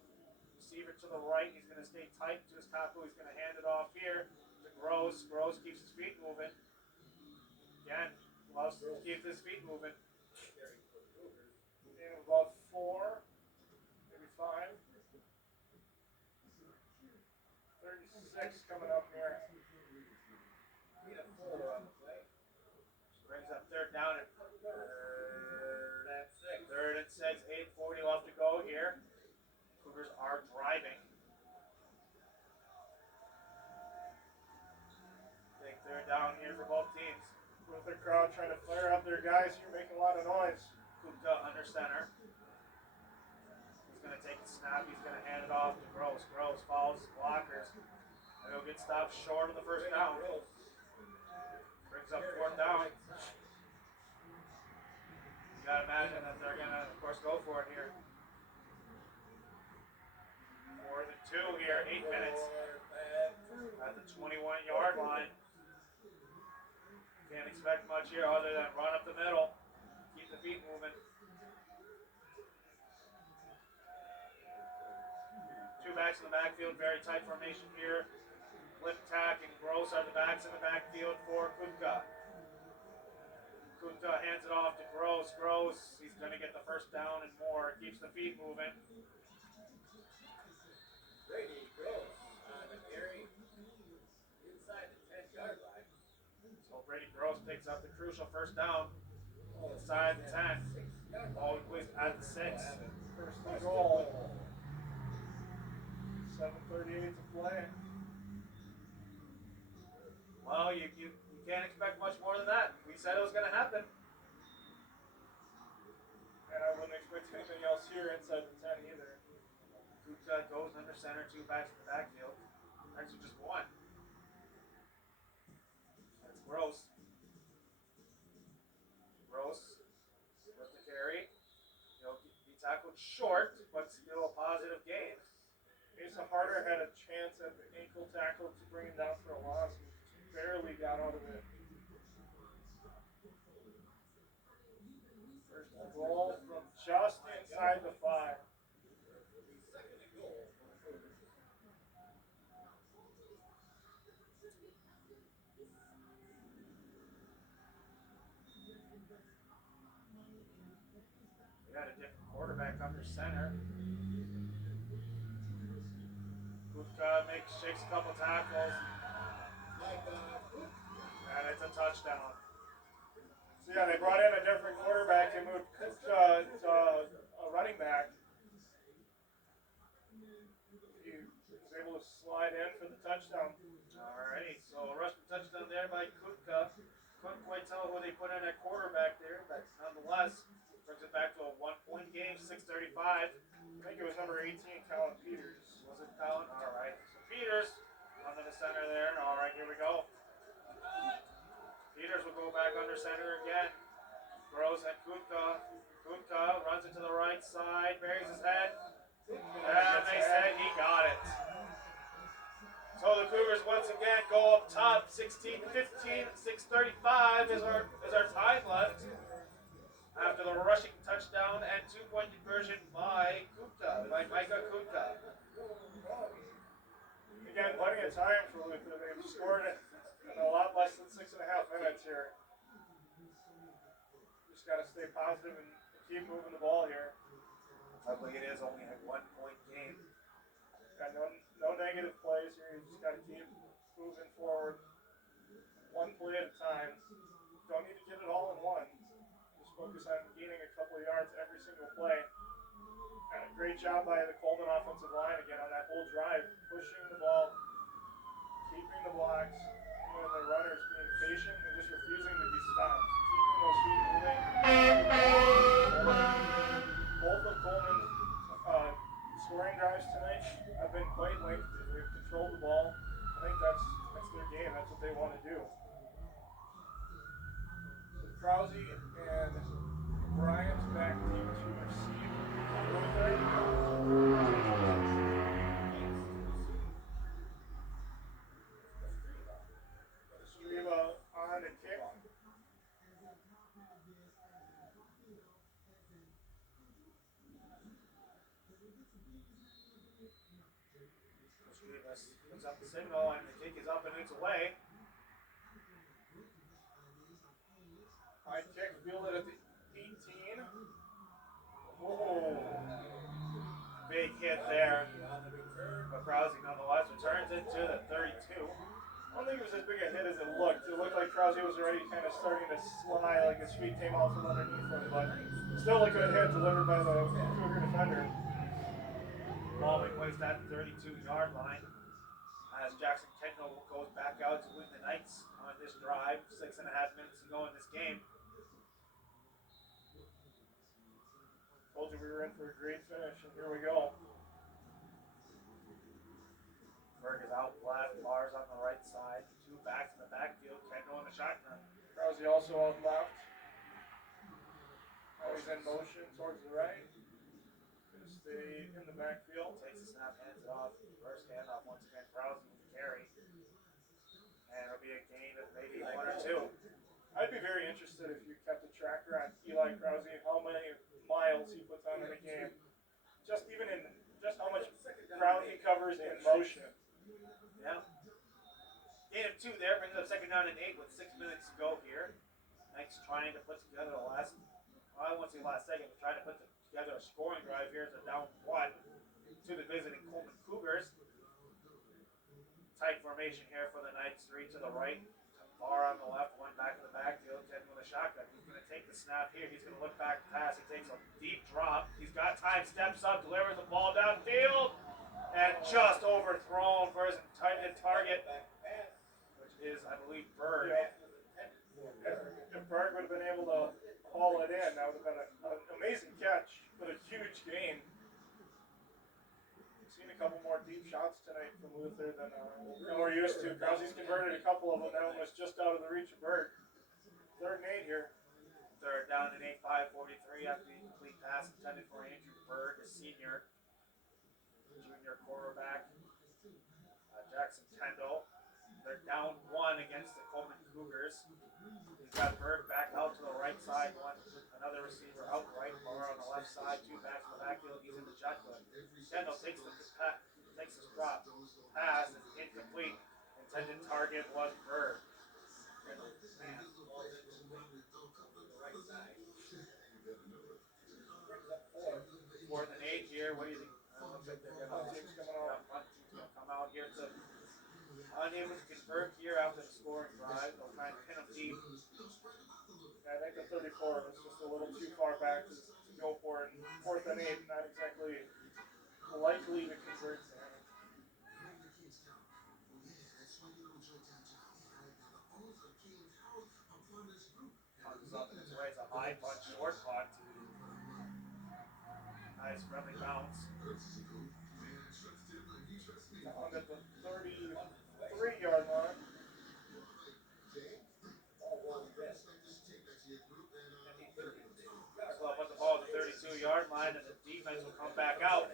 receiver to the right. He's going to stay tight to his tackle. He's going to hand it off here to Gross. Gross keeps his feet moving. Again, loves to keep his feet moving. In about 4, maybe 5. 36 coming up here. Brings up third down and third and 6. 8:40 left to go here. Cougars are driving. Big third down here for both teams. With the crowd trying to flare up their guys here, making a lot of noise. Kutka under center. He's going to take the snap. He's going to hand it off to Gross. Gross follows his blockers. And he'll get stopped short of the first down. Brings up fourth down. You got to imagine that they're going to, of course, go for it here. 4th and 2 here. 8 minutes at the 21-yard line. Can't expect much here other than run up the middle. Keep the feet moving. Two backs in the backfield, very tight formation here. Liptak and Gross are the backs in the backfield for Kutka. Kutka hands it off to Gross. Gross, he's going to get the first down and more. Keeps the feet moving. Brady Gross on the carry inside the 10-yard line. So Brady Gross picks up the crucial first down inside the 10. Ball placed at the 6. First and goal. 7:38 to play. Well, you can't expect much more than that. We said it was going to happen. And I wouldn't expect anything else here inside the 10 either. Kutka goes under center, two backs in the backfield. Actually, just one. That's Gross. Gross with the carry. He'll be tackled short, but still a positive gain. Asa Harder had a chance at the ankle tackle to bring him down for a loss. He barely got out of it. First and goal from just inside the 5. We got a different quarterback under center. Kutka shakes a couple tackles. And it's a touchdown. So yeah, they brought in a different quarterback and moved Kutka to a running back. He was able to slide in for the touchdown. Alrighty, so a rushing touchdown there by Kutka. Couldn't quite tell who they put in at quarterback there, but nonetheless, brings it back to a 1-point game, 6:35. I think it was number 18, Colin Peters. Was it Colin? Alright, so Peters under the center there. Alright, here we go. Peters will go back under center again. Gross and Kutka. Kutka runs it to the right side, buries his head. And they said he got it. 16-15, 6:35 is our time left after the rushing touchdown and 2-point conversion by Micah Kupta. Again, plenty of time for Luther. They've scored in a lot less than 6.5 minutes here. Just got to stay positive and keep moving the ball here. Luckily, it is only a 1-point game. Got no negative plays here. You just got to keep moving forward, one play at a time. Don't need to get it all in one. Just focus on gaining a couple of yards every single play. And a great job by the Coleman offensive line again on that whole drive, pushing the ball, keeping the blocks, and the runners being patient and just refusing to be stopped, keeping those feet moving. Both of Coleman's scoring drives tonight have been quite lengthy. They've controlled the ball. I think that's their game. That's what they want to do. Krause and Bryant's back deep to receive Luther. Striva on the kick. Puts up the signal and the kick is up and it's away. High kick fielded at the 18. Oh. Big hit there. But Krause nonetheless returns it to the 32. I don't think it was as big a hit as it looked. It looked like Krause was already kind of starting to slide, like his feet came out from underneath him, but still a good hit delivered by the Cougar defender. Ball being placed at the 32-yard line as Jackson Kendall goes back out to win the Knights on this drive. 6.5 minutes to go in this game. Told you we were in for a great finish, and here we go. Berg is out left, Lars on the right side. Two backs in the backfield, Kendall in the shotgun. Krause also out left. Now he's in motion towards the right. Gonna stay in the backfield. Takes the snap, hands it off. First handoff once again, Krause with the carry. And it'll be a gain of maybe 1 or 2. I'd be very interested if you kept a tracker on Eli Krause, how many miles he puts on in a game. Just how much ground he covers in motion. Yeah. Gain of 2 there, brings up second down and 8 with 6 minutes to go here. Knights trying to put together the last, well, I won't say last second, but trying to put together a scoring drive here as a down 1 to the visiting Coleman Cougars. Tight formation here for the Knights, 3 to the right. Bar on the left, 1 back in the backfield, 10 with a shotgun. He's going to take the snap here. He's going to look back, pass. He takes a deep drop. He's got time, steps up, delivers the ball downfield, and just overthrown for his intended target, which is, I believe, Berg. Yeah. If Berg would have been able to haul it in, that would have been an amazing catch, but a huge gain. Seen a couple more deep shots tonight from Luther than we're used to. Krause's converted a couple of them. That one was just out of the reach of Berg. 3rd and 8 here. 3rd down and 8, 5:43 after the complete pass intended for Andrew Berg, a senior. Junior quarterback. Jackson Kendall. They're down 1 against the Coleman Cougars. He's got Berg back out to the right side, another receiver out right, Bar on the left side, 2 backs in the backfield. He's in the shotgun. Kendall takes the drop. Pass is incomplete. Intended target was Berg. 4th and 8 here. What do you think? Looks like they're gonna come out here to unable to convert here after the scoring drive. They'll try and pin them deep. I think the 34 was just a little too far back to go for it. 4th and 8, not exactly likely to convert there. Punches up and it's right. It's a high punt, short punt. Nice friendly bounce. Down at the 33-yard line. They'll put the ball at the 32-yard line and the defense will come back out.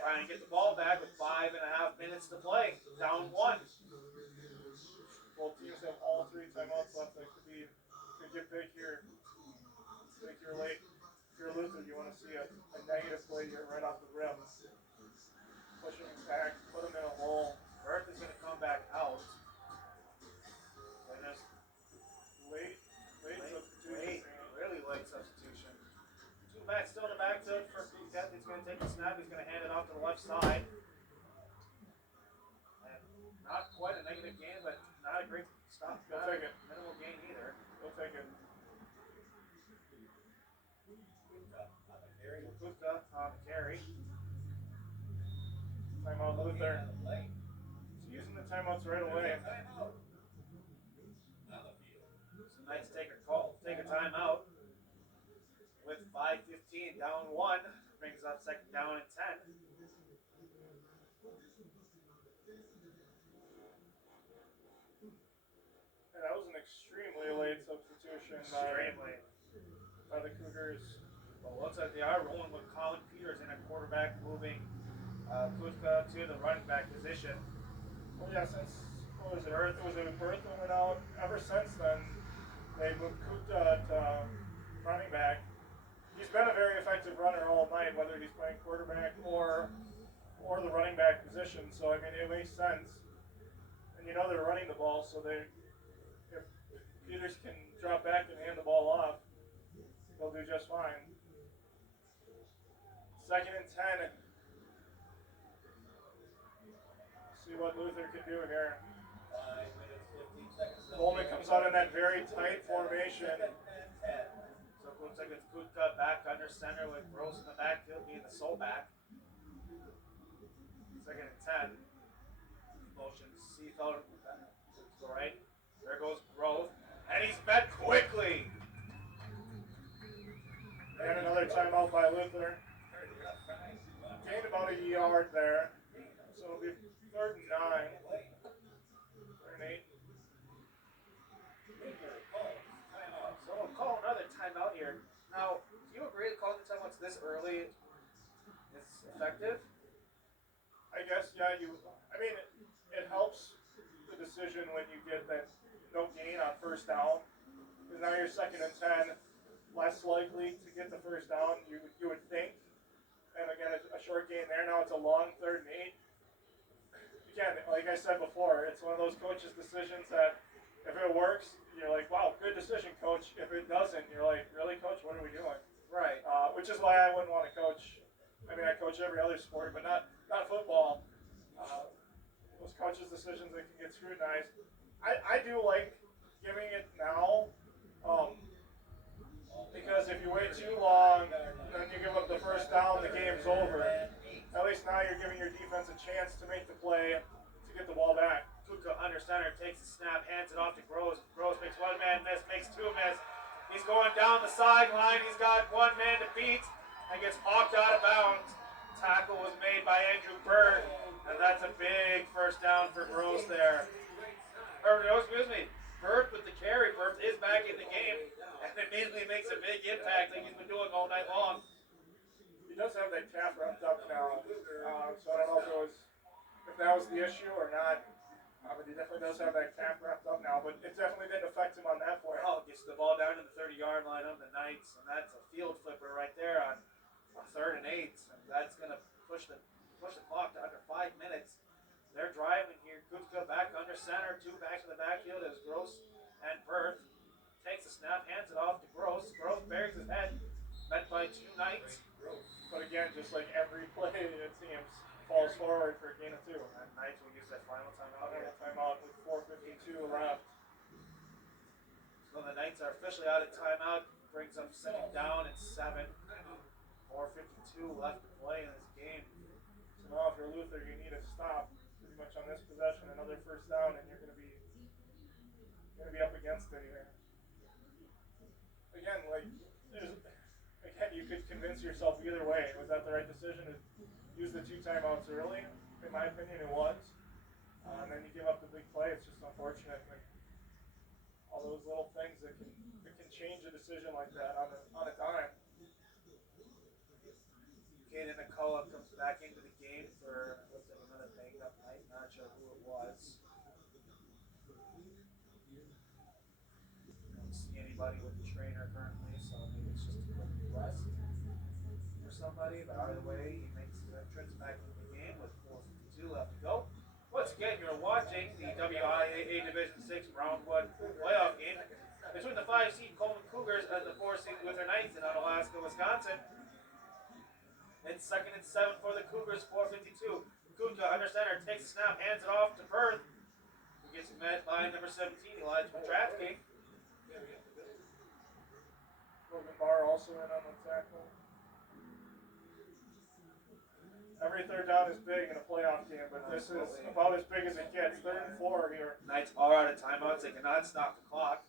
Try and get the ball back with 5.5 minutes to play. Down 1. Matt still in the backfield for Kuka. He's going to take the snap. He's going to hand it off to the left side. And not quite a negative gain, but not a great stop. They'll take it. Minimal gain either. We'll take it. Kuka on the carry. Timeout Luther. He's using the timeouts right away. So Knights take a timeout with 5:15 down 1. Brings up second down and 10. And that was an extremely late substitution by the Cougars. Well, looks like they are rolling with Colin Peters in a quarterback, moving Kuka to the running back position. Well, yeah, since, what was it, Berth that went out. Ever since then, they moved Kuka to running back. He's been a very effective runner all night, whether he's playing quarterback or the running back position. So, I mean, it makes sense. And you know they're running the ball, so if Peters can drop back and hand the ball off, they'll do just fine. 2nd and 10. See what Luther can do here. 5 minutes, 15 seconds. Coleman comes out in that very tight formation. So it looks like it's Kuka back under center with Gross in the backfield being the sole back. 2nd and 10. Motion Seafold to the right. There goes Grove. And he's met quickly. And another timeout by Luther. Gained about a yard there. So it'll be 3rd and 9. 3rd and 8. So we'll call another timeout here. Now, do you agree that calling the timeouts this early is effective? I guess, yeah, I mean, it helps the decision when you get that no gain on 1st down. Because now you're 2nd and 10, less likely to get the 1st down, you would think. And again, a short gain there. Now it's a long 3rd and 8. Again, like I said before, it's one of those coaches' decisions that if it works, you're like, wow, good decision, coach. If it doesn't, you're like, really, coach, what are we doing? Right. Which is why I wouldn't want to coach. I mean, I coach every other sport, but not football. Those coaches' decisions that can get scrutinized. I do like giving it now, because if you wait too long, then you give up the 1st down, the game's over. At least now you're giving your defense a chance to make the play to get the ball back. Kuka under center takes the snap, hands it off to Groves. Groves makes one man miss, makes two miss. He's going down the sideline. He's got one man to beat and gets hawked out of bounds. Tackle was made by Andrew Bird, and that's a big 1st down for Groves there. Or, no, excuse me. Bird with the carry. Bird is back in the game and immediately makes a big impact like he's been doing all night long. He does have that calf wrapped up now, so I don't know if that was the issue or not. But he definitely does have that calf wrapped up now, but it definitely didn't affect him on that point. Well, gets the ball down to the 30-yard line of the Knights, and that's a field flipper right there on 3rd and 8. And that's going to push the clock to under 5 minutes. They're driving here. Kutka back under center, 2 backs in the backfield as Gross and Berth. Takes the snap, hands it off to Gross. Gross buries his head, met by 2 Knights. But again, just like every play, it seems, falls forward for a gain of 2. And Knights will use that final timeout here. Timeout with 4:52 left. So the Knights are officially out of timeout. Brings up 2nd down and 7. 4:52 left to play in this game. So now if you're Luther, you need to stop pretty much on this possession. Another 1st down, and you're going to be up against it here. Again, you could convince yourself either way. Was that the right decision to use the 2 timeouts early? In my opinion, it was. And then you give up the big play. It's just unfortunate. Like, all those little things that can change a decision like that on a dime. Caden McCullough comes back into the game for, looks like another banged up Knight. Not sure who it was. Don't see anybody with the trainer currently, so maybe it's just a quick rest for somebody. But either way, he makes his entrance back into the game with 4:52 left to go. Once again, you're watching the WIAA Division 6 Round 1 playoff game between the 5-seed Coleman Cougars and the 4-seed Luther Knights in Onalaska, Wisconsin. It's 2nd and 7 for the Cougars, 4:52. Kutka under center, takes a snap, hands it off to Perth, who gets met by number 17, Elijah Petratsky. Logan Barr also in on the tackle. Every third down is big in a playoff game, but this is about as big as it gets. 3rd and 4 here. Knights are out of timeouts. They cannot stop the clock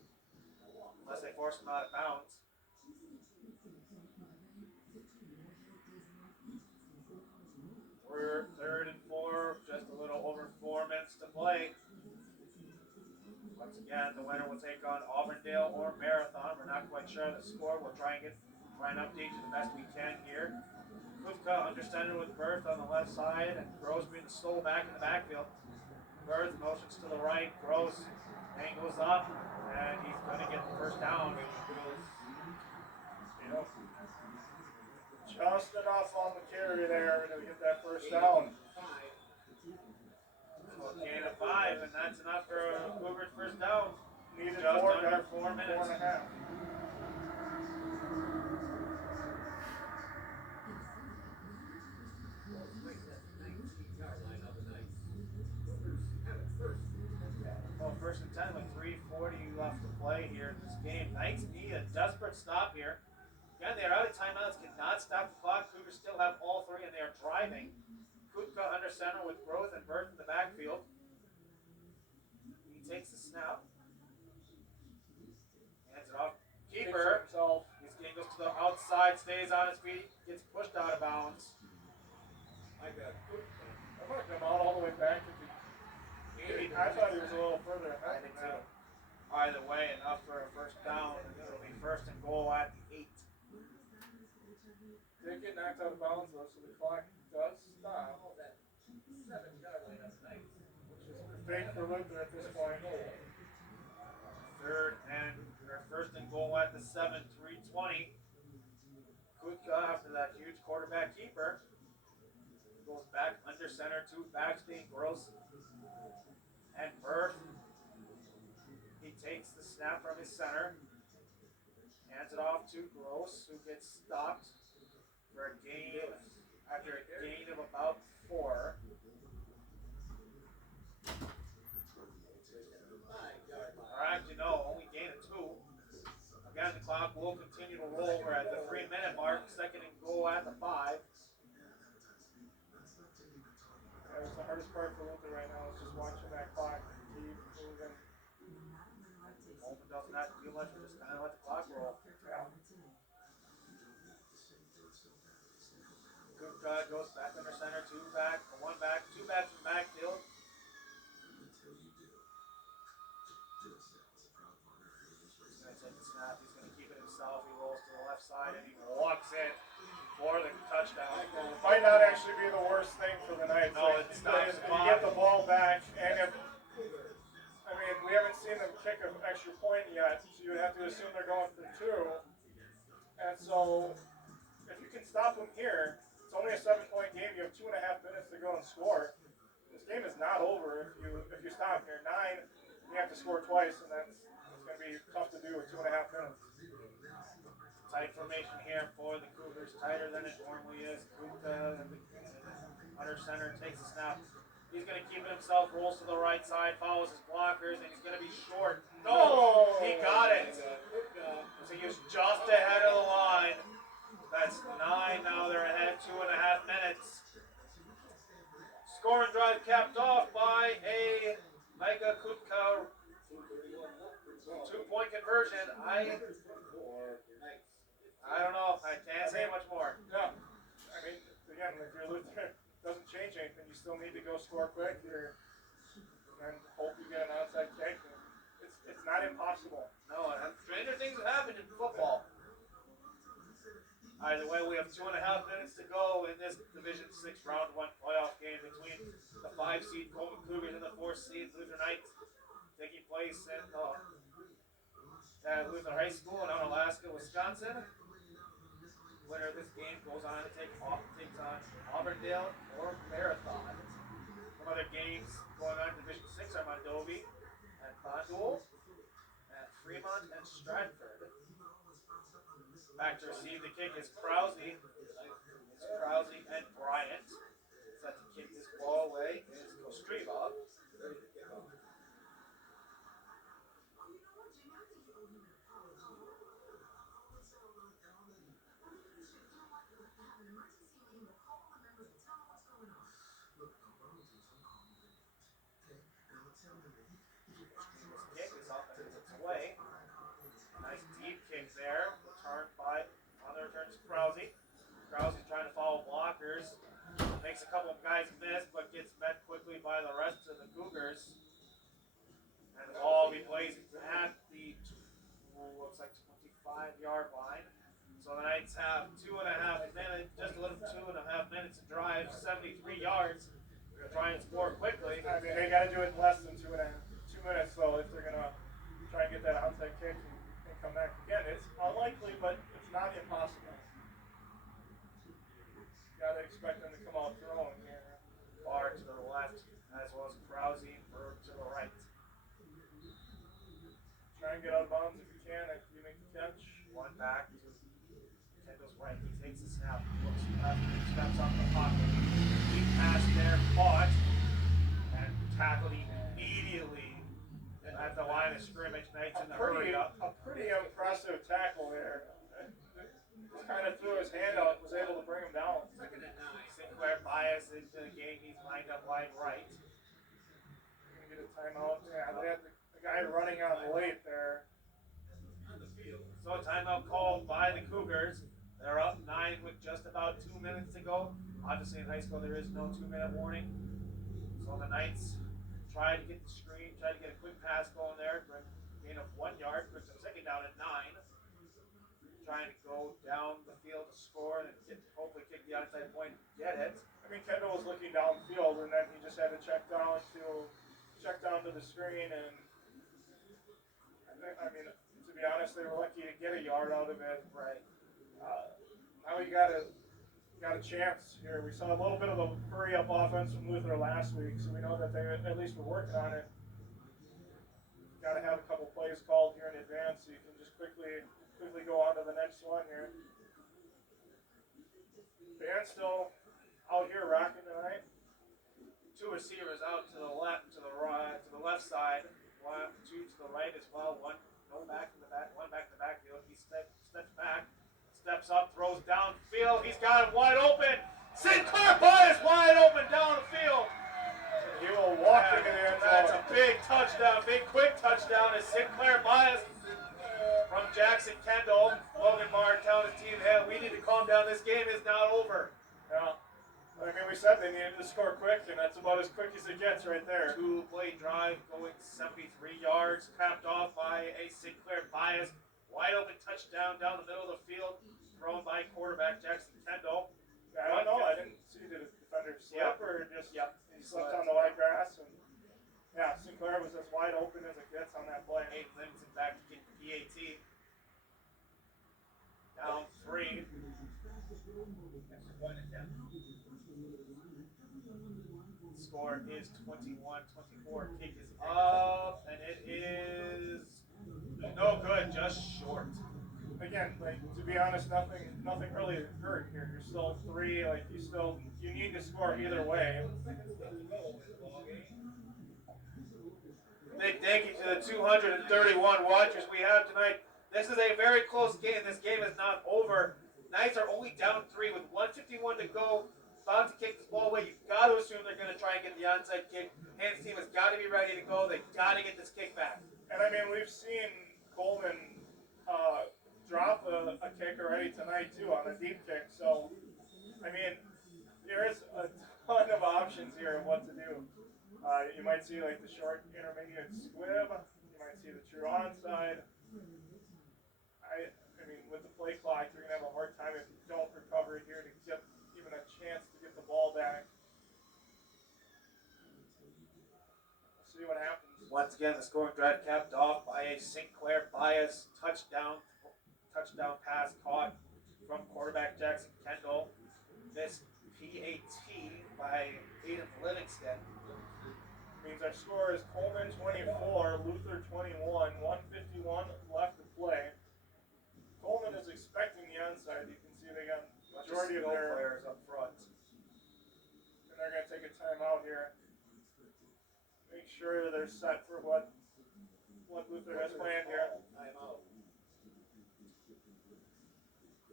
unless they force them out of bounds. We're 3rd and 4, just a little over 4 minutes to play. Once again, the winner will take on Auburndale or Marathon. We're not quite sure of the score. We'll try and update you the best we can here. Kufka under center with Berth on the left side and Gross being the sole back in the backfield. Berth motions to the right. Gross angles up and he's going to get the first down. Yep. Just enough on the carry there to get that first down. So a gain of 5, and that's enough for Cougars first down. Needed Just more, under got 4 minutes. 4.5. Well, 1st and 10 with 3:40 left to play here in this game. Knights need a desperate stop here. Again, they're out of timeouts, cannot stop the clock. Cougars still have all 3, and they are driving. Kutka under center with Groth and Berth in the backfield. He takes the snap. Hands it off. Keeper. His game goes to the outside, stays on his feet, gets pushed out of bounds. I'm going to come out all the way back to the. I thought he was a little further ahead. I think so. Either way, enough for a first down. It'll be 1st and goal at the 8. Did get knocked out of bounds though, so the clock does stop. Which is big for Luther at this point. 1st and goal at the 7, 3:20. Kutka, after that huge quarterback keeper, goes back under center to Baxby, Gross, and Berth. He takes the snap from his center, hands it off to Gross, who gets stopped for a gain after a gain of about 4. Or actually, no, only gain of 2. Again, the clock will continue to roll. We're at the 3-minute mark, 2nd and goal at the 5. That was the hardest part for Luther right now is just watching that clock keep moving. Coleman doesn't have to do much, we're just kind of let the clock roll. Yeah. Kutka goes back under center, 2 back, 1 back, 2 back from the backfield. He's going to take the snap, he's going to keep it himself, he rolls to the left side and he walks in for the touchdown. Might not actually be the worst thing for the Knights. No, it stops the you clock. get the ball back, and if, I mean, we haven't seen them kick an extra point yet, so you would have to assume they're going for 2. And so, if you can stop them here, it's only a 7-point game. You have 2.5 minutes to go and score. This game is not over if you stop here. 9, you have to score twice, and it's going to be tough to do with 2.5 minutes. Tight formation here for the Cougars, tighter than it normally is. Kutka under center takes the snap. He's going to keep it himself, rolls to the right side, follows his blockers, and he's going to be short. No! He got it! So he was just ahead of the line. That's 9 now. They're ahead 2.5 minutes. Scoring drive capped off by a Micah Kutka 2-point conversion. I don't know. I can't say much more. Yeah. I mean, again, if you're Luther, it doesn't change anything. You still need to go score quick here and hope you get an onside kick. It's not impossible. No, and stranger things have happened in football. Either way, we have 2.5 minutes to go in this Division 6 Round 1 playoff game between the 5 seed Coleman Cougars and the 4 seed Luther Knights, taking place at Luther High School in Onalaska, Wisconsin. Winner of this game goes on to takes on Auburndale or Marathon. Some other games going on in Division 6 are Mondovi and Bondul, and Fremont and Stratford. Back to receive the kick is Krause. Krause Kick is up and it's away. Nice deep kick there. Returned by, on the return to Krause. Krause's trying to follow blockers. Makes a couple of guys miss, but gets met quickly by the rest of the Cougars. And the ball will be placed at the, looks like 25-yard line. So the Knights have 2.5 minutes, just a little 2.5 minutes to drive 73 yards. They're trying to score quickly. I mean, they got to do it in less than 2 minutes, though, if they're going to try and get that onside kick and come back again. It's unlikely, but it's not impossible. Got to expect them to come out throwing here. Barr to the left, as well as Krause to the right. Try and get out of bounds if you can after you make the catch. One back to Kendall's right. He takes the snap, looks left, steps up the pocket. Deep pass there, caught, and tackled immediately at the line of scrimmage. Knights in the hurry up. A pretty impressive tackle there. Just kind of threw his hand out, was able to bring him down. Sinclair bias into the game. He's lined up wide right. Gonna get a timeout. Yeah, they had the guy running on late there. So timeout called by the Cougars. They're up 9 with just about 2 minutes to go. Obviously in high school there is no 2-minute warning. So the Knights try to get the screen, try to get a quick pass going there. Gain of 1 yard, puts them second down at 9. Trying to go down the field to score and hopefully kick the outside point and get it. I mean, Kendall was looking downfield, and then he just had to check down to the screen, and I mean, to be honest, they were lucky to get a yard out of it. Right. Now we got a chance here. We saw a little bit of a hurry-up offense from Luther last week, so we know that they at least were working on it. Got to have a couple plays called here in advance, so you can just quickly go on to the next one here. Band's still out here rocking tonight. 2 receivers out to the left, to the right, to the left side. 2 to the right as well. One back in the back, one back in the backfield. He steps back, steps up, throws downfield. He's got it wide open. Sinclair Bias wide open down the field. He will walk into the end zone. That's a big touchdown, big quick touchdown as Sinclair Bias from Jackson Kendall. Logan Marr telling his team, hey, we need to calm down. This game is not over. Yeah. I mean, we said they needed to score quick, and that's about as quick as it gets right there. 2-play drive going 73 yards, capped off by a Sinclair Bias. Wide open touchdown down the middle of the field, thrown by quarterback Jackson Kendall. I don't know. I didn't see the defender slip or just he slipped on the white grass. And yeah, Sinclair was as wide open as it gets on that play. Nate Livingston back to kick the PAT. Down 3. Score is 21-24. Kick is up, and it is no good, just short. Again, like to be honest, nothing really hurt here. You're still 3. Like you need to score either way. Big thank you to the 231 watchers we have tonight. This is a very close game. This game is not over. Knights are only down 3 with 1:51 to go. About to kick this ball away. You've got to assume they're going to try and get the onside kick. Hans team has got to be ready to go. They've got to get this kick back. And I mean, we've seen Coleman drop a kick already tonight too on a deep kick. So, I mean, there is a ton of options here of what to do. You might see like the short intermediate squib. You might see the true onside. I mean, with the play clock, you're gonna have a hard time if you don't recover here to get even a chance to get the ball back. We'll see what happens. Once again, the scoring drive capped off by a Sinclair Bias touchdown pass caught from quarterback Jackson Kendall. This PAT by Aiden Livingston. Means our score is Coleman 24, Luther 21, 1:51 left to play. Coleman is expecting the onside. You can see they got majority of their players up front. And they're going to take a timeout here. Make sure they're set for what Luther has planned here. Timeout.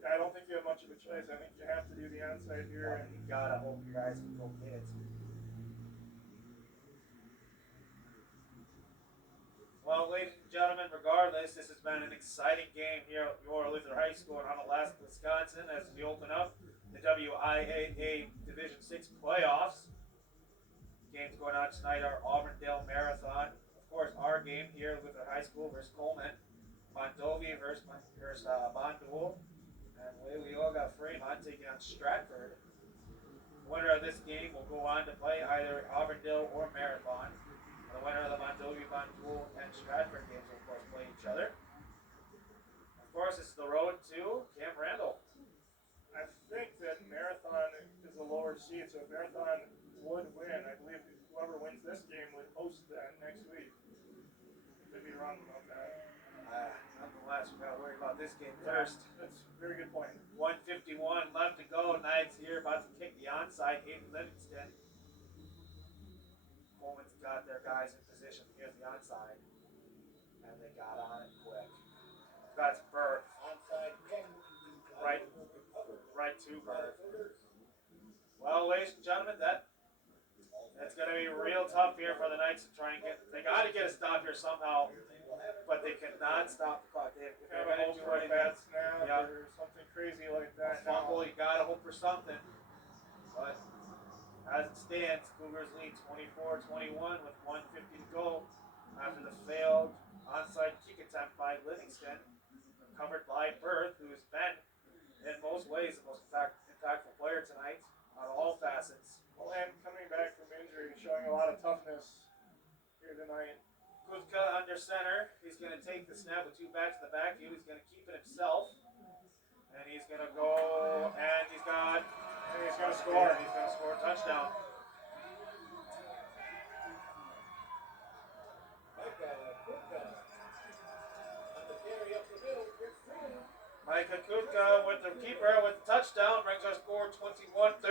I don't think you have much of a choice. I think you have to do the onside here. And You gotta hope your guys can go get it. Well, ladies and gentlemen, regardless, this has been an exciting game here at Your Luther High School in Onalaska, Wisconsin, as we open up the WIAA Division 6 playoffs. Games going on tonight are Auburndale Marathon. Of course, our game here at Luther High School versus Coleman. Mondovi versus Bondul. And Leoga Fremont taking on Stratford. The winner of this game will go on to play either Auburndale or Marathon. The winner of the Mondovi, Bondul, and Stratford games will, of course, play each other. Of course, this is the road to Camp Randall. I think that Marathon is a lower seed, so if Marathon would win, I believe whoever wins this game would host that next week. Could be wrong about that. Nonetheless, we got to worry about this game first. That's a very good point. 1:51 left to go. Knights here about to kick the onside. Aiden Livingston. Coleman's got their guys in position. Here's the onside. And they got on it quick. That's Burke. Right to Burke. Well, ladies and gentlemen, that's going to be real tough here for the Knights to try and get. They got to get a stop here somehow, but they cannot stop the clock. If they're going to do a anything, bad snap or something crazy like that. fumble, you got to hope for something. But as it stands, Cougars lead 24-21 with 1:50 to go after the failed onside kick attempt by Livingston, covered by Berth, who has been, in most ways, the most impactful player tonight on all facets. Well, and coming back from injury, showing a lot of toughness here tonight. Kutka under center. He's going to take the snap with two backs to the backfield. He's going to keep it himself. And he's going to go, and he's going to score. He's going to score a touchdown. Micah Kutka with the keeper with the touchdown brings our score 21-31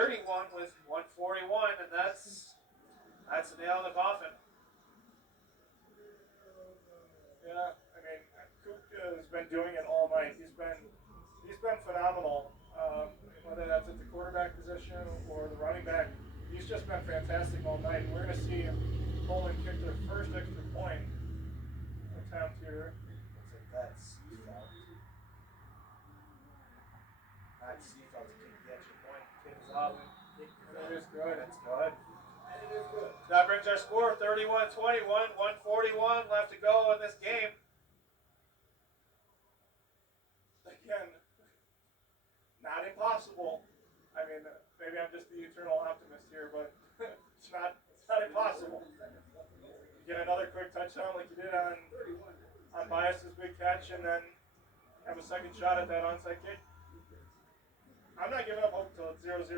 with 1:41, and that's the nail in the coffin. Yeah, I mean, Kutka has been doing it all night. He's been phenomenal. Whether that's at the quarterback position or the running back, he's just been fantastic all night. We're going to see Coleman kick their first extra point attempt here. That's Seafeld. Not Seafeld to kick the extra point. Kick is up. It is good. It's good. That brings our score 31-21, 1:41 left to go in this game. Again, not impossible. I mean, maybe I'm just the eternal optimist here, but it's not impossible. You get another quick touchdown like you did on Bias's big catch, and then have a second shot at that onside kick. I'm not giving up hope until it's 0-0.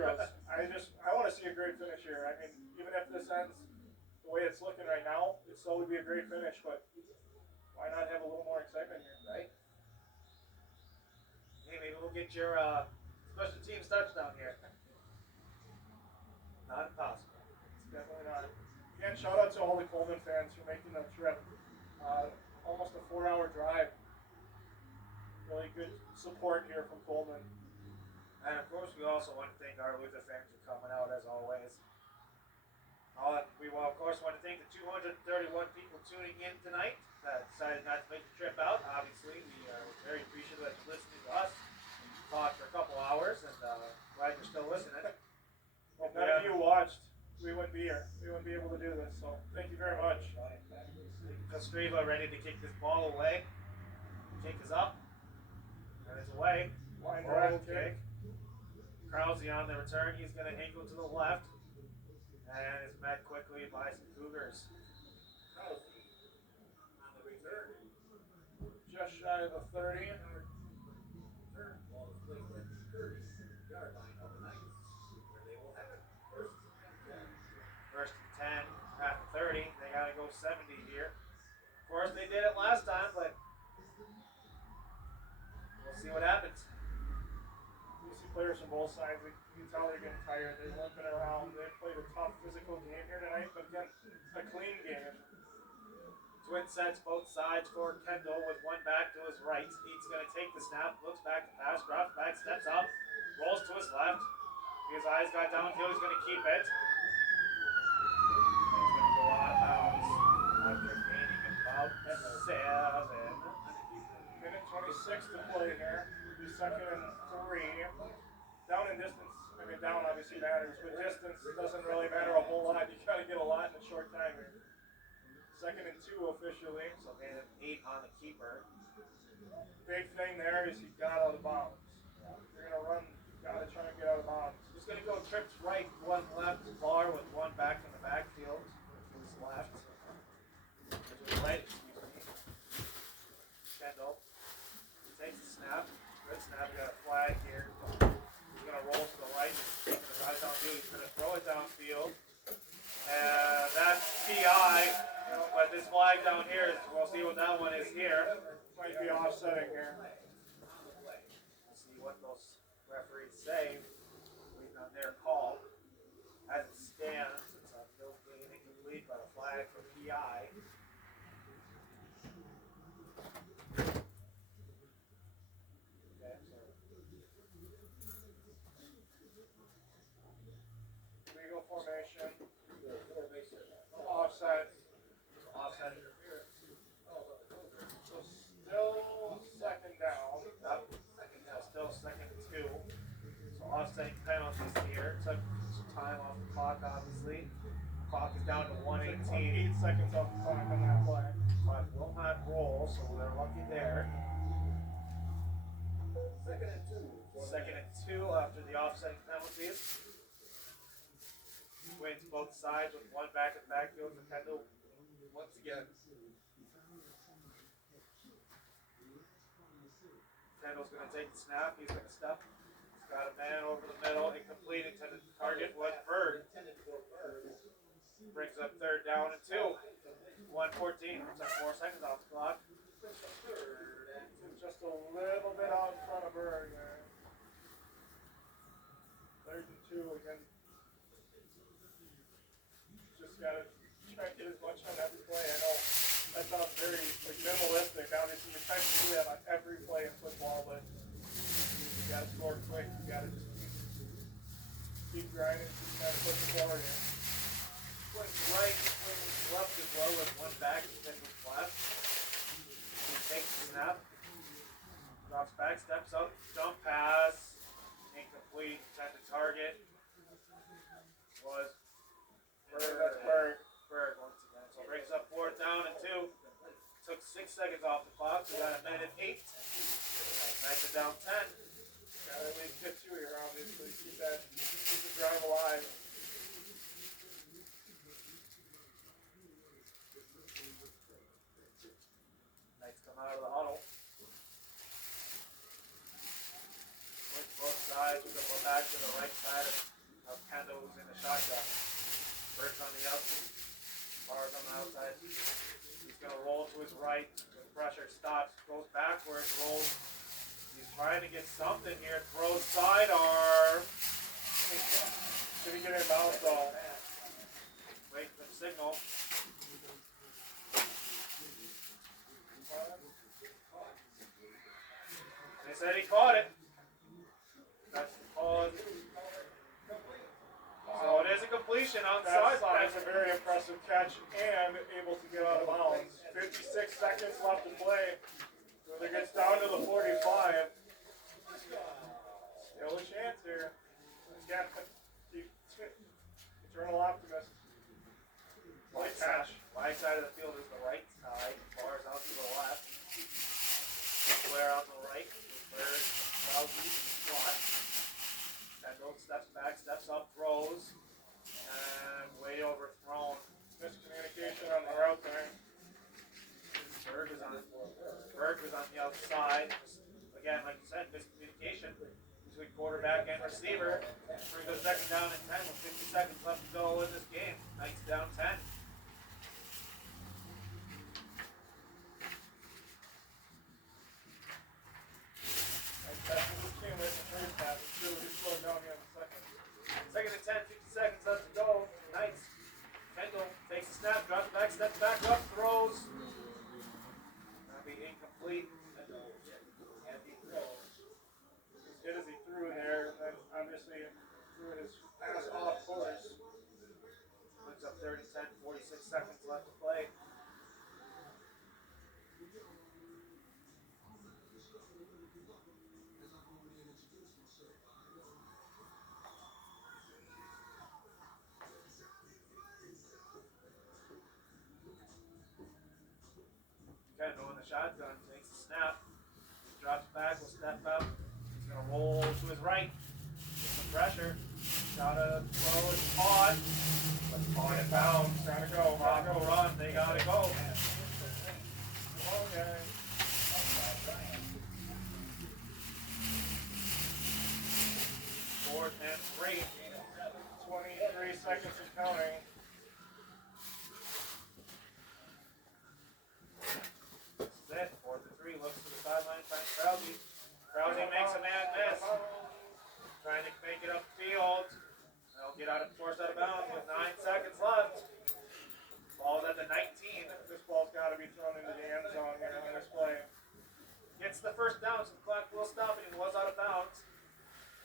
I want to see a great finish here. I mean, even if this ends the way it's looking right now, it still would be a great finish, but why not have a little more excitement here, right? Hey, maybe we'll get your special teams touchdown here. Not impossible. It's definitely not. Again, shout out to all the Coleman fans for making the trip. Almost a 4-hour drive. Really good support here from Coleman. And of course, we also want to thank our Luther fans for coming out as always. We will, of course, want to thank the 231 people tuning in tonight that decided not to make the trip out. Obviously, we are very appreciative that you're listening to us talk for a couple hours, and glad you're still listening. If none of you watched, we wouldn't be here. We wouldn't be able to do this, so thank you very much. Kostreva ready to kick this ball away. The kick is up, and it's away. Line drive kick. Krause on the return. He's going to angle to the left, and is met quickly by some Cougars. Krause on the return. Just shy of the 30. Turn ball is played at the 30-yard line of the Knights, where they will have it. First and 10 at the 30. They got to go 70 here. Of course, they did it last time, but we'll see what happens. You see players from both sides. You can tell they're getting tired. They're limping around. They played a tough physical game here tonight, but again, a clean game. Twin sets both sides for Kendall with one back to his right. He's going to take the snap, looks back to pass, drops back, steps up, rolls to his left. His eyes got downhill. He's going to keep it. He's going to go out of bounds after gaining about out 7. Minute 26 to play here. It'll be 2nd and 3. Down in distance, I mean down obviously matters, but distance doesn't really matter a whole lot. You gotta get a lot in a short time here. 2nd and 2 officially. So made it 8 on the keeper. Big thing there is he got out of bounds. You're gonna run, you gotta try and get out of bounds. Who's going to go trips right, 1 left, bar with 1 back in the backfield. Who's left? Which was right, excuse me. Kendall. He takes the snap. Good snap. We got a flag here. He's going to roll to the right. Taking the guys down field. He's going to throw it downfield. And that's PI. But this flag down here, we'll see what that one is here. Might be offsetting here. We'll see what those referees say. Waiting on their call. As it stands, it's a no gain incomplete, but a flag for PI. Okay, so Legal formation. Offside. offset. So still 2nd down. Up. So still 2nd and 2. So offsetting penalties here. Took some time off the clock, obviously. Clock is down to 1:18. 8 seconds off the clock on that play. Clock will not roll, so they're lucky there. 2nd and 2. 2nd and 2 after the offsetting penalties. Wins both sides with 1 back in the backfield for Kendall once again. Kendall's going to take the snap. He's going to step. He's got a man over the middle. Incomplete. Intended target was Bird. Brings up 3rd down and 2. 1:14. Took 4 seconds off the clock. Just a little bit out in front of Berg there. 3rd and 2 again. Just gotta try and get as much on every play. I know that sounds very minimalistic. Obviously, you're trying to do that on every play in football, but you gotta score quick. You gotta just keep grinding, keep trying to push the ball in. Swings right, swings left as well with 1 back. Kendall's left. He takes the snap. Drops back, steps up, jump pass, incomplete, intended target was Berg. Bird once again. So brings up 4th down and 2. Took 6 seconds off the clock, so we got a minute 8. Nice it down 10. Gotta at least get 2 here, obviously. Keep the drive alive. Knights come out of the huddle. Swings both sides. We're going to go back to the right side of Kendall, who's in the shotgun. Bird's on the outside. Bar's on the outside. He's going to roll to his right. The pressure stops. Goes backwards. Rolls. He's trying to get something here. Throws sidearm. Did he get in bounds though? Wait for the signal. They said he caught it. That's the call. So it is a completion outside. That's a very impressive catch and able to get out of bounds. 56 seconds left to play. Whether it gets down to the 45. Still a chance here. Again, eternal optimist. Right catch. Right side of the field is the right side. Bars out to the left. Square on the right. Bird out slot. Kendall steps back, steps up, throws, and way overthrown. Miscommunication on the route there. Berg was on the outside. Again, like you said, miscommunication between quarterback and receiver. Brings us 2nd down and 10 with 50 seconds left to go in this game. Knights down 10. That's what we've seen with the first half. It's really slowed down here in the second. 2nd and 10, 50 seconds left to go. Knights. Kendall takes a snap, drops back, steps back up, throws. That'll be incomplete. As good as he threw there, and then obviously threw his pass off course. Puts up 30 10, 4 Kind of going the shotgun, takes the snap, drops back, will step up. He's gonna roll to his right, get some pressure. Gotta throw his pawn, but pawn in bounds. Gotta go. Clock will run, they gotta go. Okay. Fourth and 3. 23 seconds and counting. This is it. 4th and 3. Looks to the sideline, finds Krause. Krause makes a man miss. Trying to make it upfield. They'll get forced out of bounds with 9 seconds left. Ball's at the 19. This ball's got to be thrown into the end zone here on this play. Gets the first down, so the clock will stop, and he was out of bounds.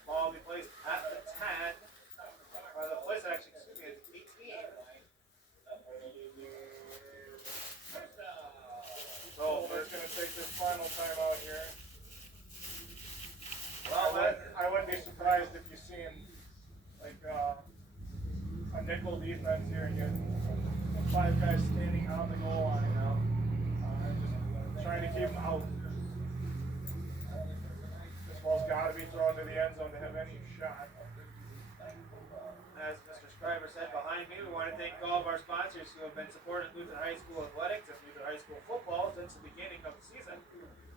Ball will be placed at the 10. The place actually, excuse me, it's 18. So Coleman's going to take this final timeout here. well, I wouldn't be surprised if you've seen like a nickel defense here and you get 5 guys standing on the goal line now, just trying to keep them out. This ball's got to be thrown to the end zone to have any shot. as Mr. Scriber said behind me, we want to thank all of our sponsors who have been supporting Luther High School athletics and Luther High School football since the beginning of the season.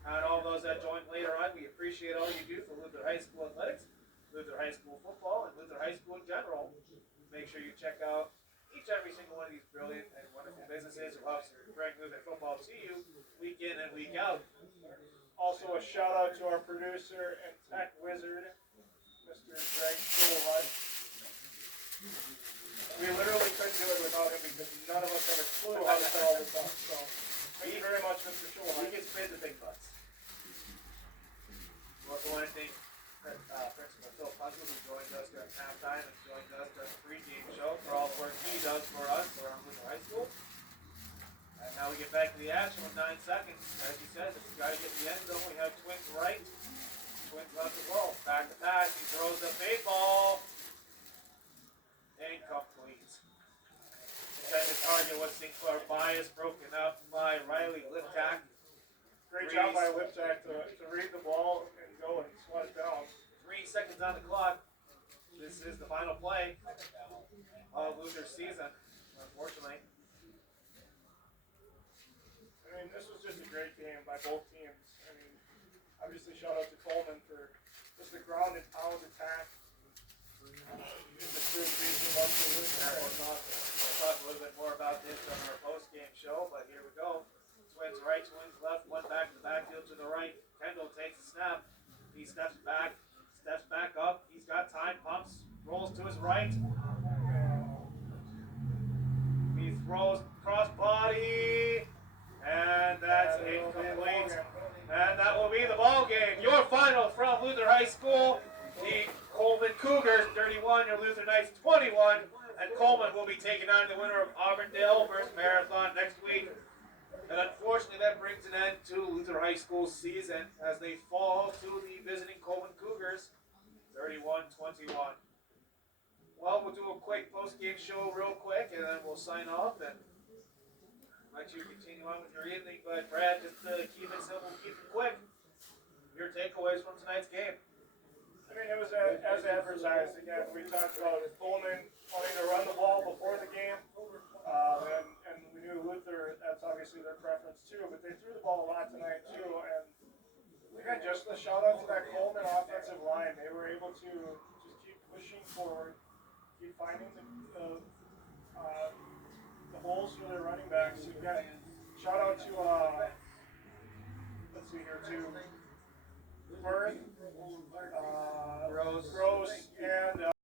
And all those that joined later on, we appreciate all you do for Luther High School athletics, Luther High School football, and Luther High School in general. Make sure you check out each and every single one of these brilliant and wonderful businesses who helps bring Luther football to you week in and week out. Also a shout out to our producer and tech wizard, Mr. Greg Schulhut. We literally couldn't do it without him because none of us have a clue how to set all this up. So thank you very much, Mr. We Schulhut. can spin the big bucks. We also want to thank Principal Phil Puzzle, who joined us during halftime and joined us during the pregame show for all the work he does for us around Luther High School. And now we get back to the action with 9 seconds. As he says, if you got to get the end zone, we have Twins right, Twins left as well. Back to pass, he throws the fade ball. Incomplete. Intended target was Sinclair Bias, broken up by Riley Liptak. Great job by Liptak to read the ball and go and swat it down. 3 seconds on the clock. This is the final play of Luther's season, unfortunately. I mean, this was just a great game by both teams. I mean, obviously shout out to Coleman for just the ground and pound attack. Just good reason up to That was awesome. We'll talk a little bit more about this on our post-game show, but here we go. Twins right, Twins left, one back to the backfield to the right. Kendall takes a snap. He steps back up. He's got time, pumps, rolls to his right. He throws cross body, and that's incomplete. And that will be the ball game. Your final from Luther High School. The Coleman Cougars 31, your Luther Knights 21, and Coleman will be taking on the winner of Auburndale versus Marathon next week. And unfortunately, that brings an end to Luther High School's season as they fall to the visiting Coleman Cougars 31-21. Well, we'll do a quick post-game show real quick, and then we'll sign off and let you continue on with your evening. But Brad, just to keep it simple, keep it quick. Your takeaways from tonight's game. I mean, it was as advertised. Again, we talked about Coleman wanting to run the ball before the game, and we knew Luther, that's obviously their preference too, but they threw the ball a lot tonight too, and again, just a shout out to that Coleman offensive line. They were able to just keep pushing forward, keep finding the holes for their running backs. Again, shout out to, let's see here, to Firth, Gross, and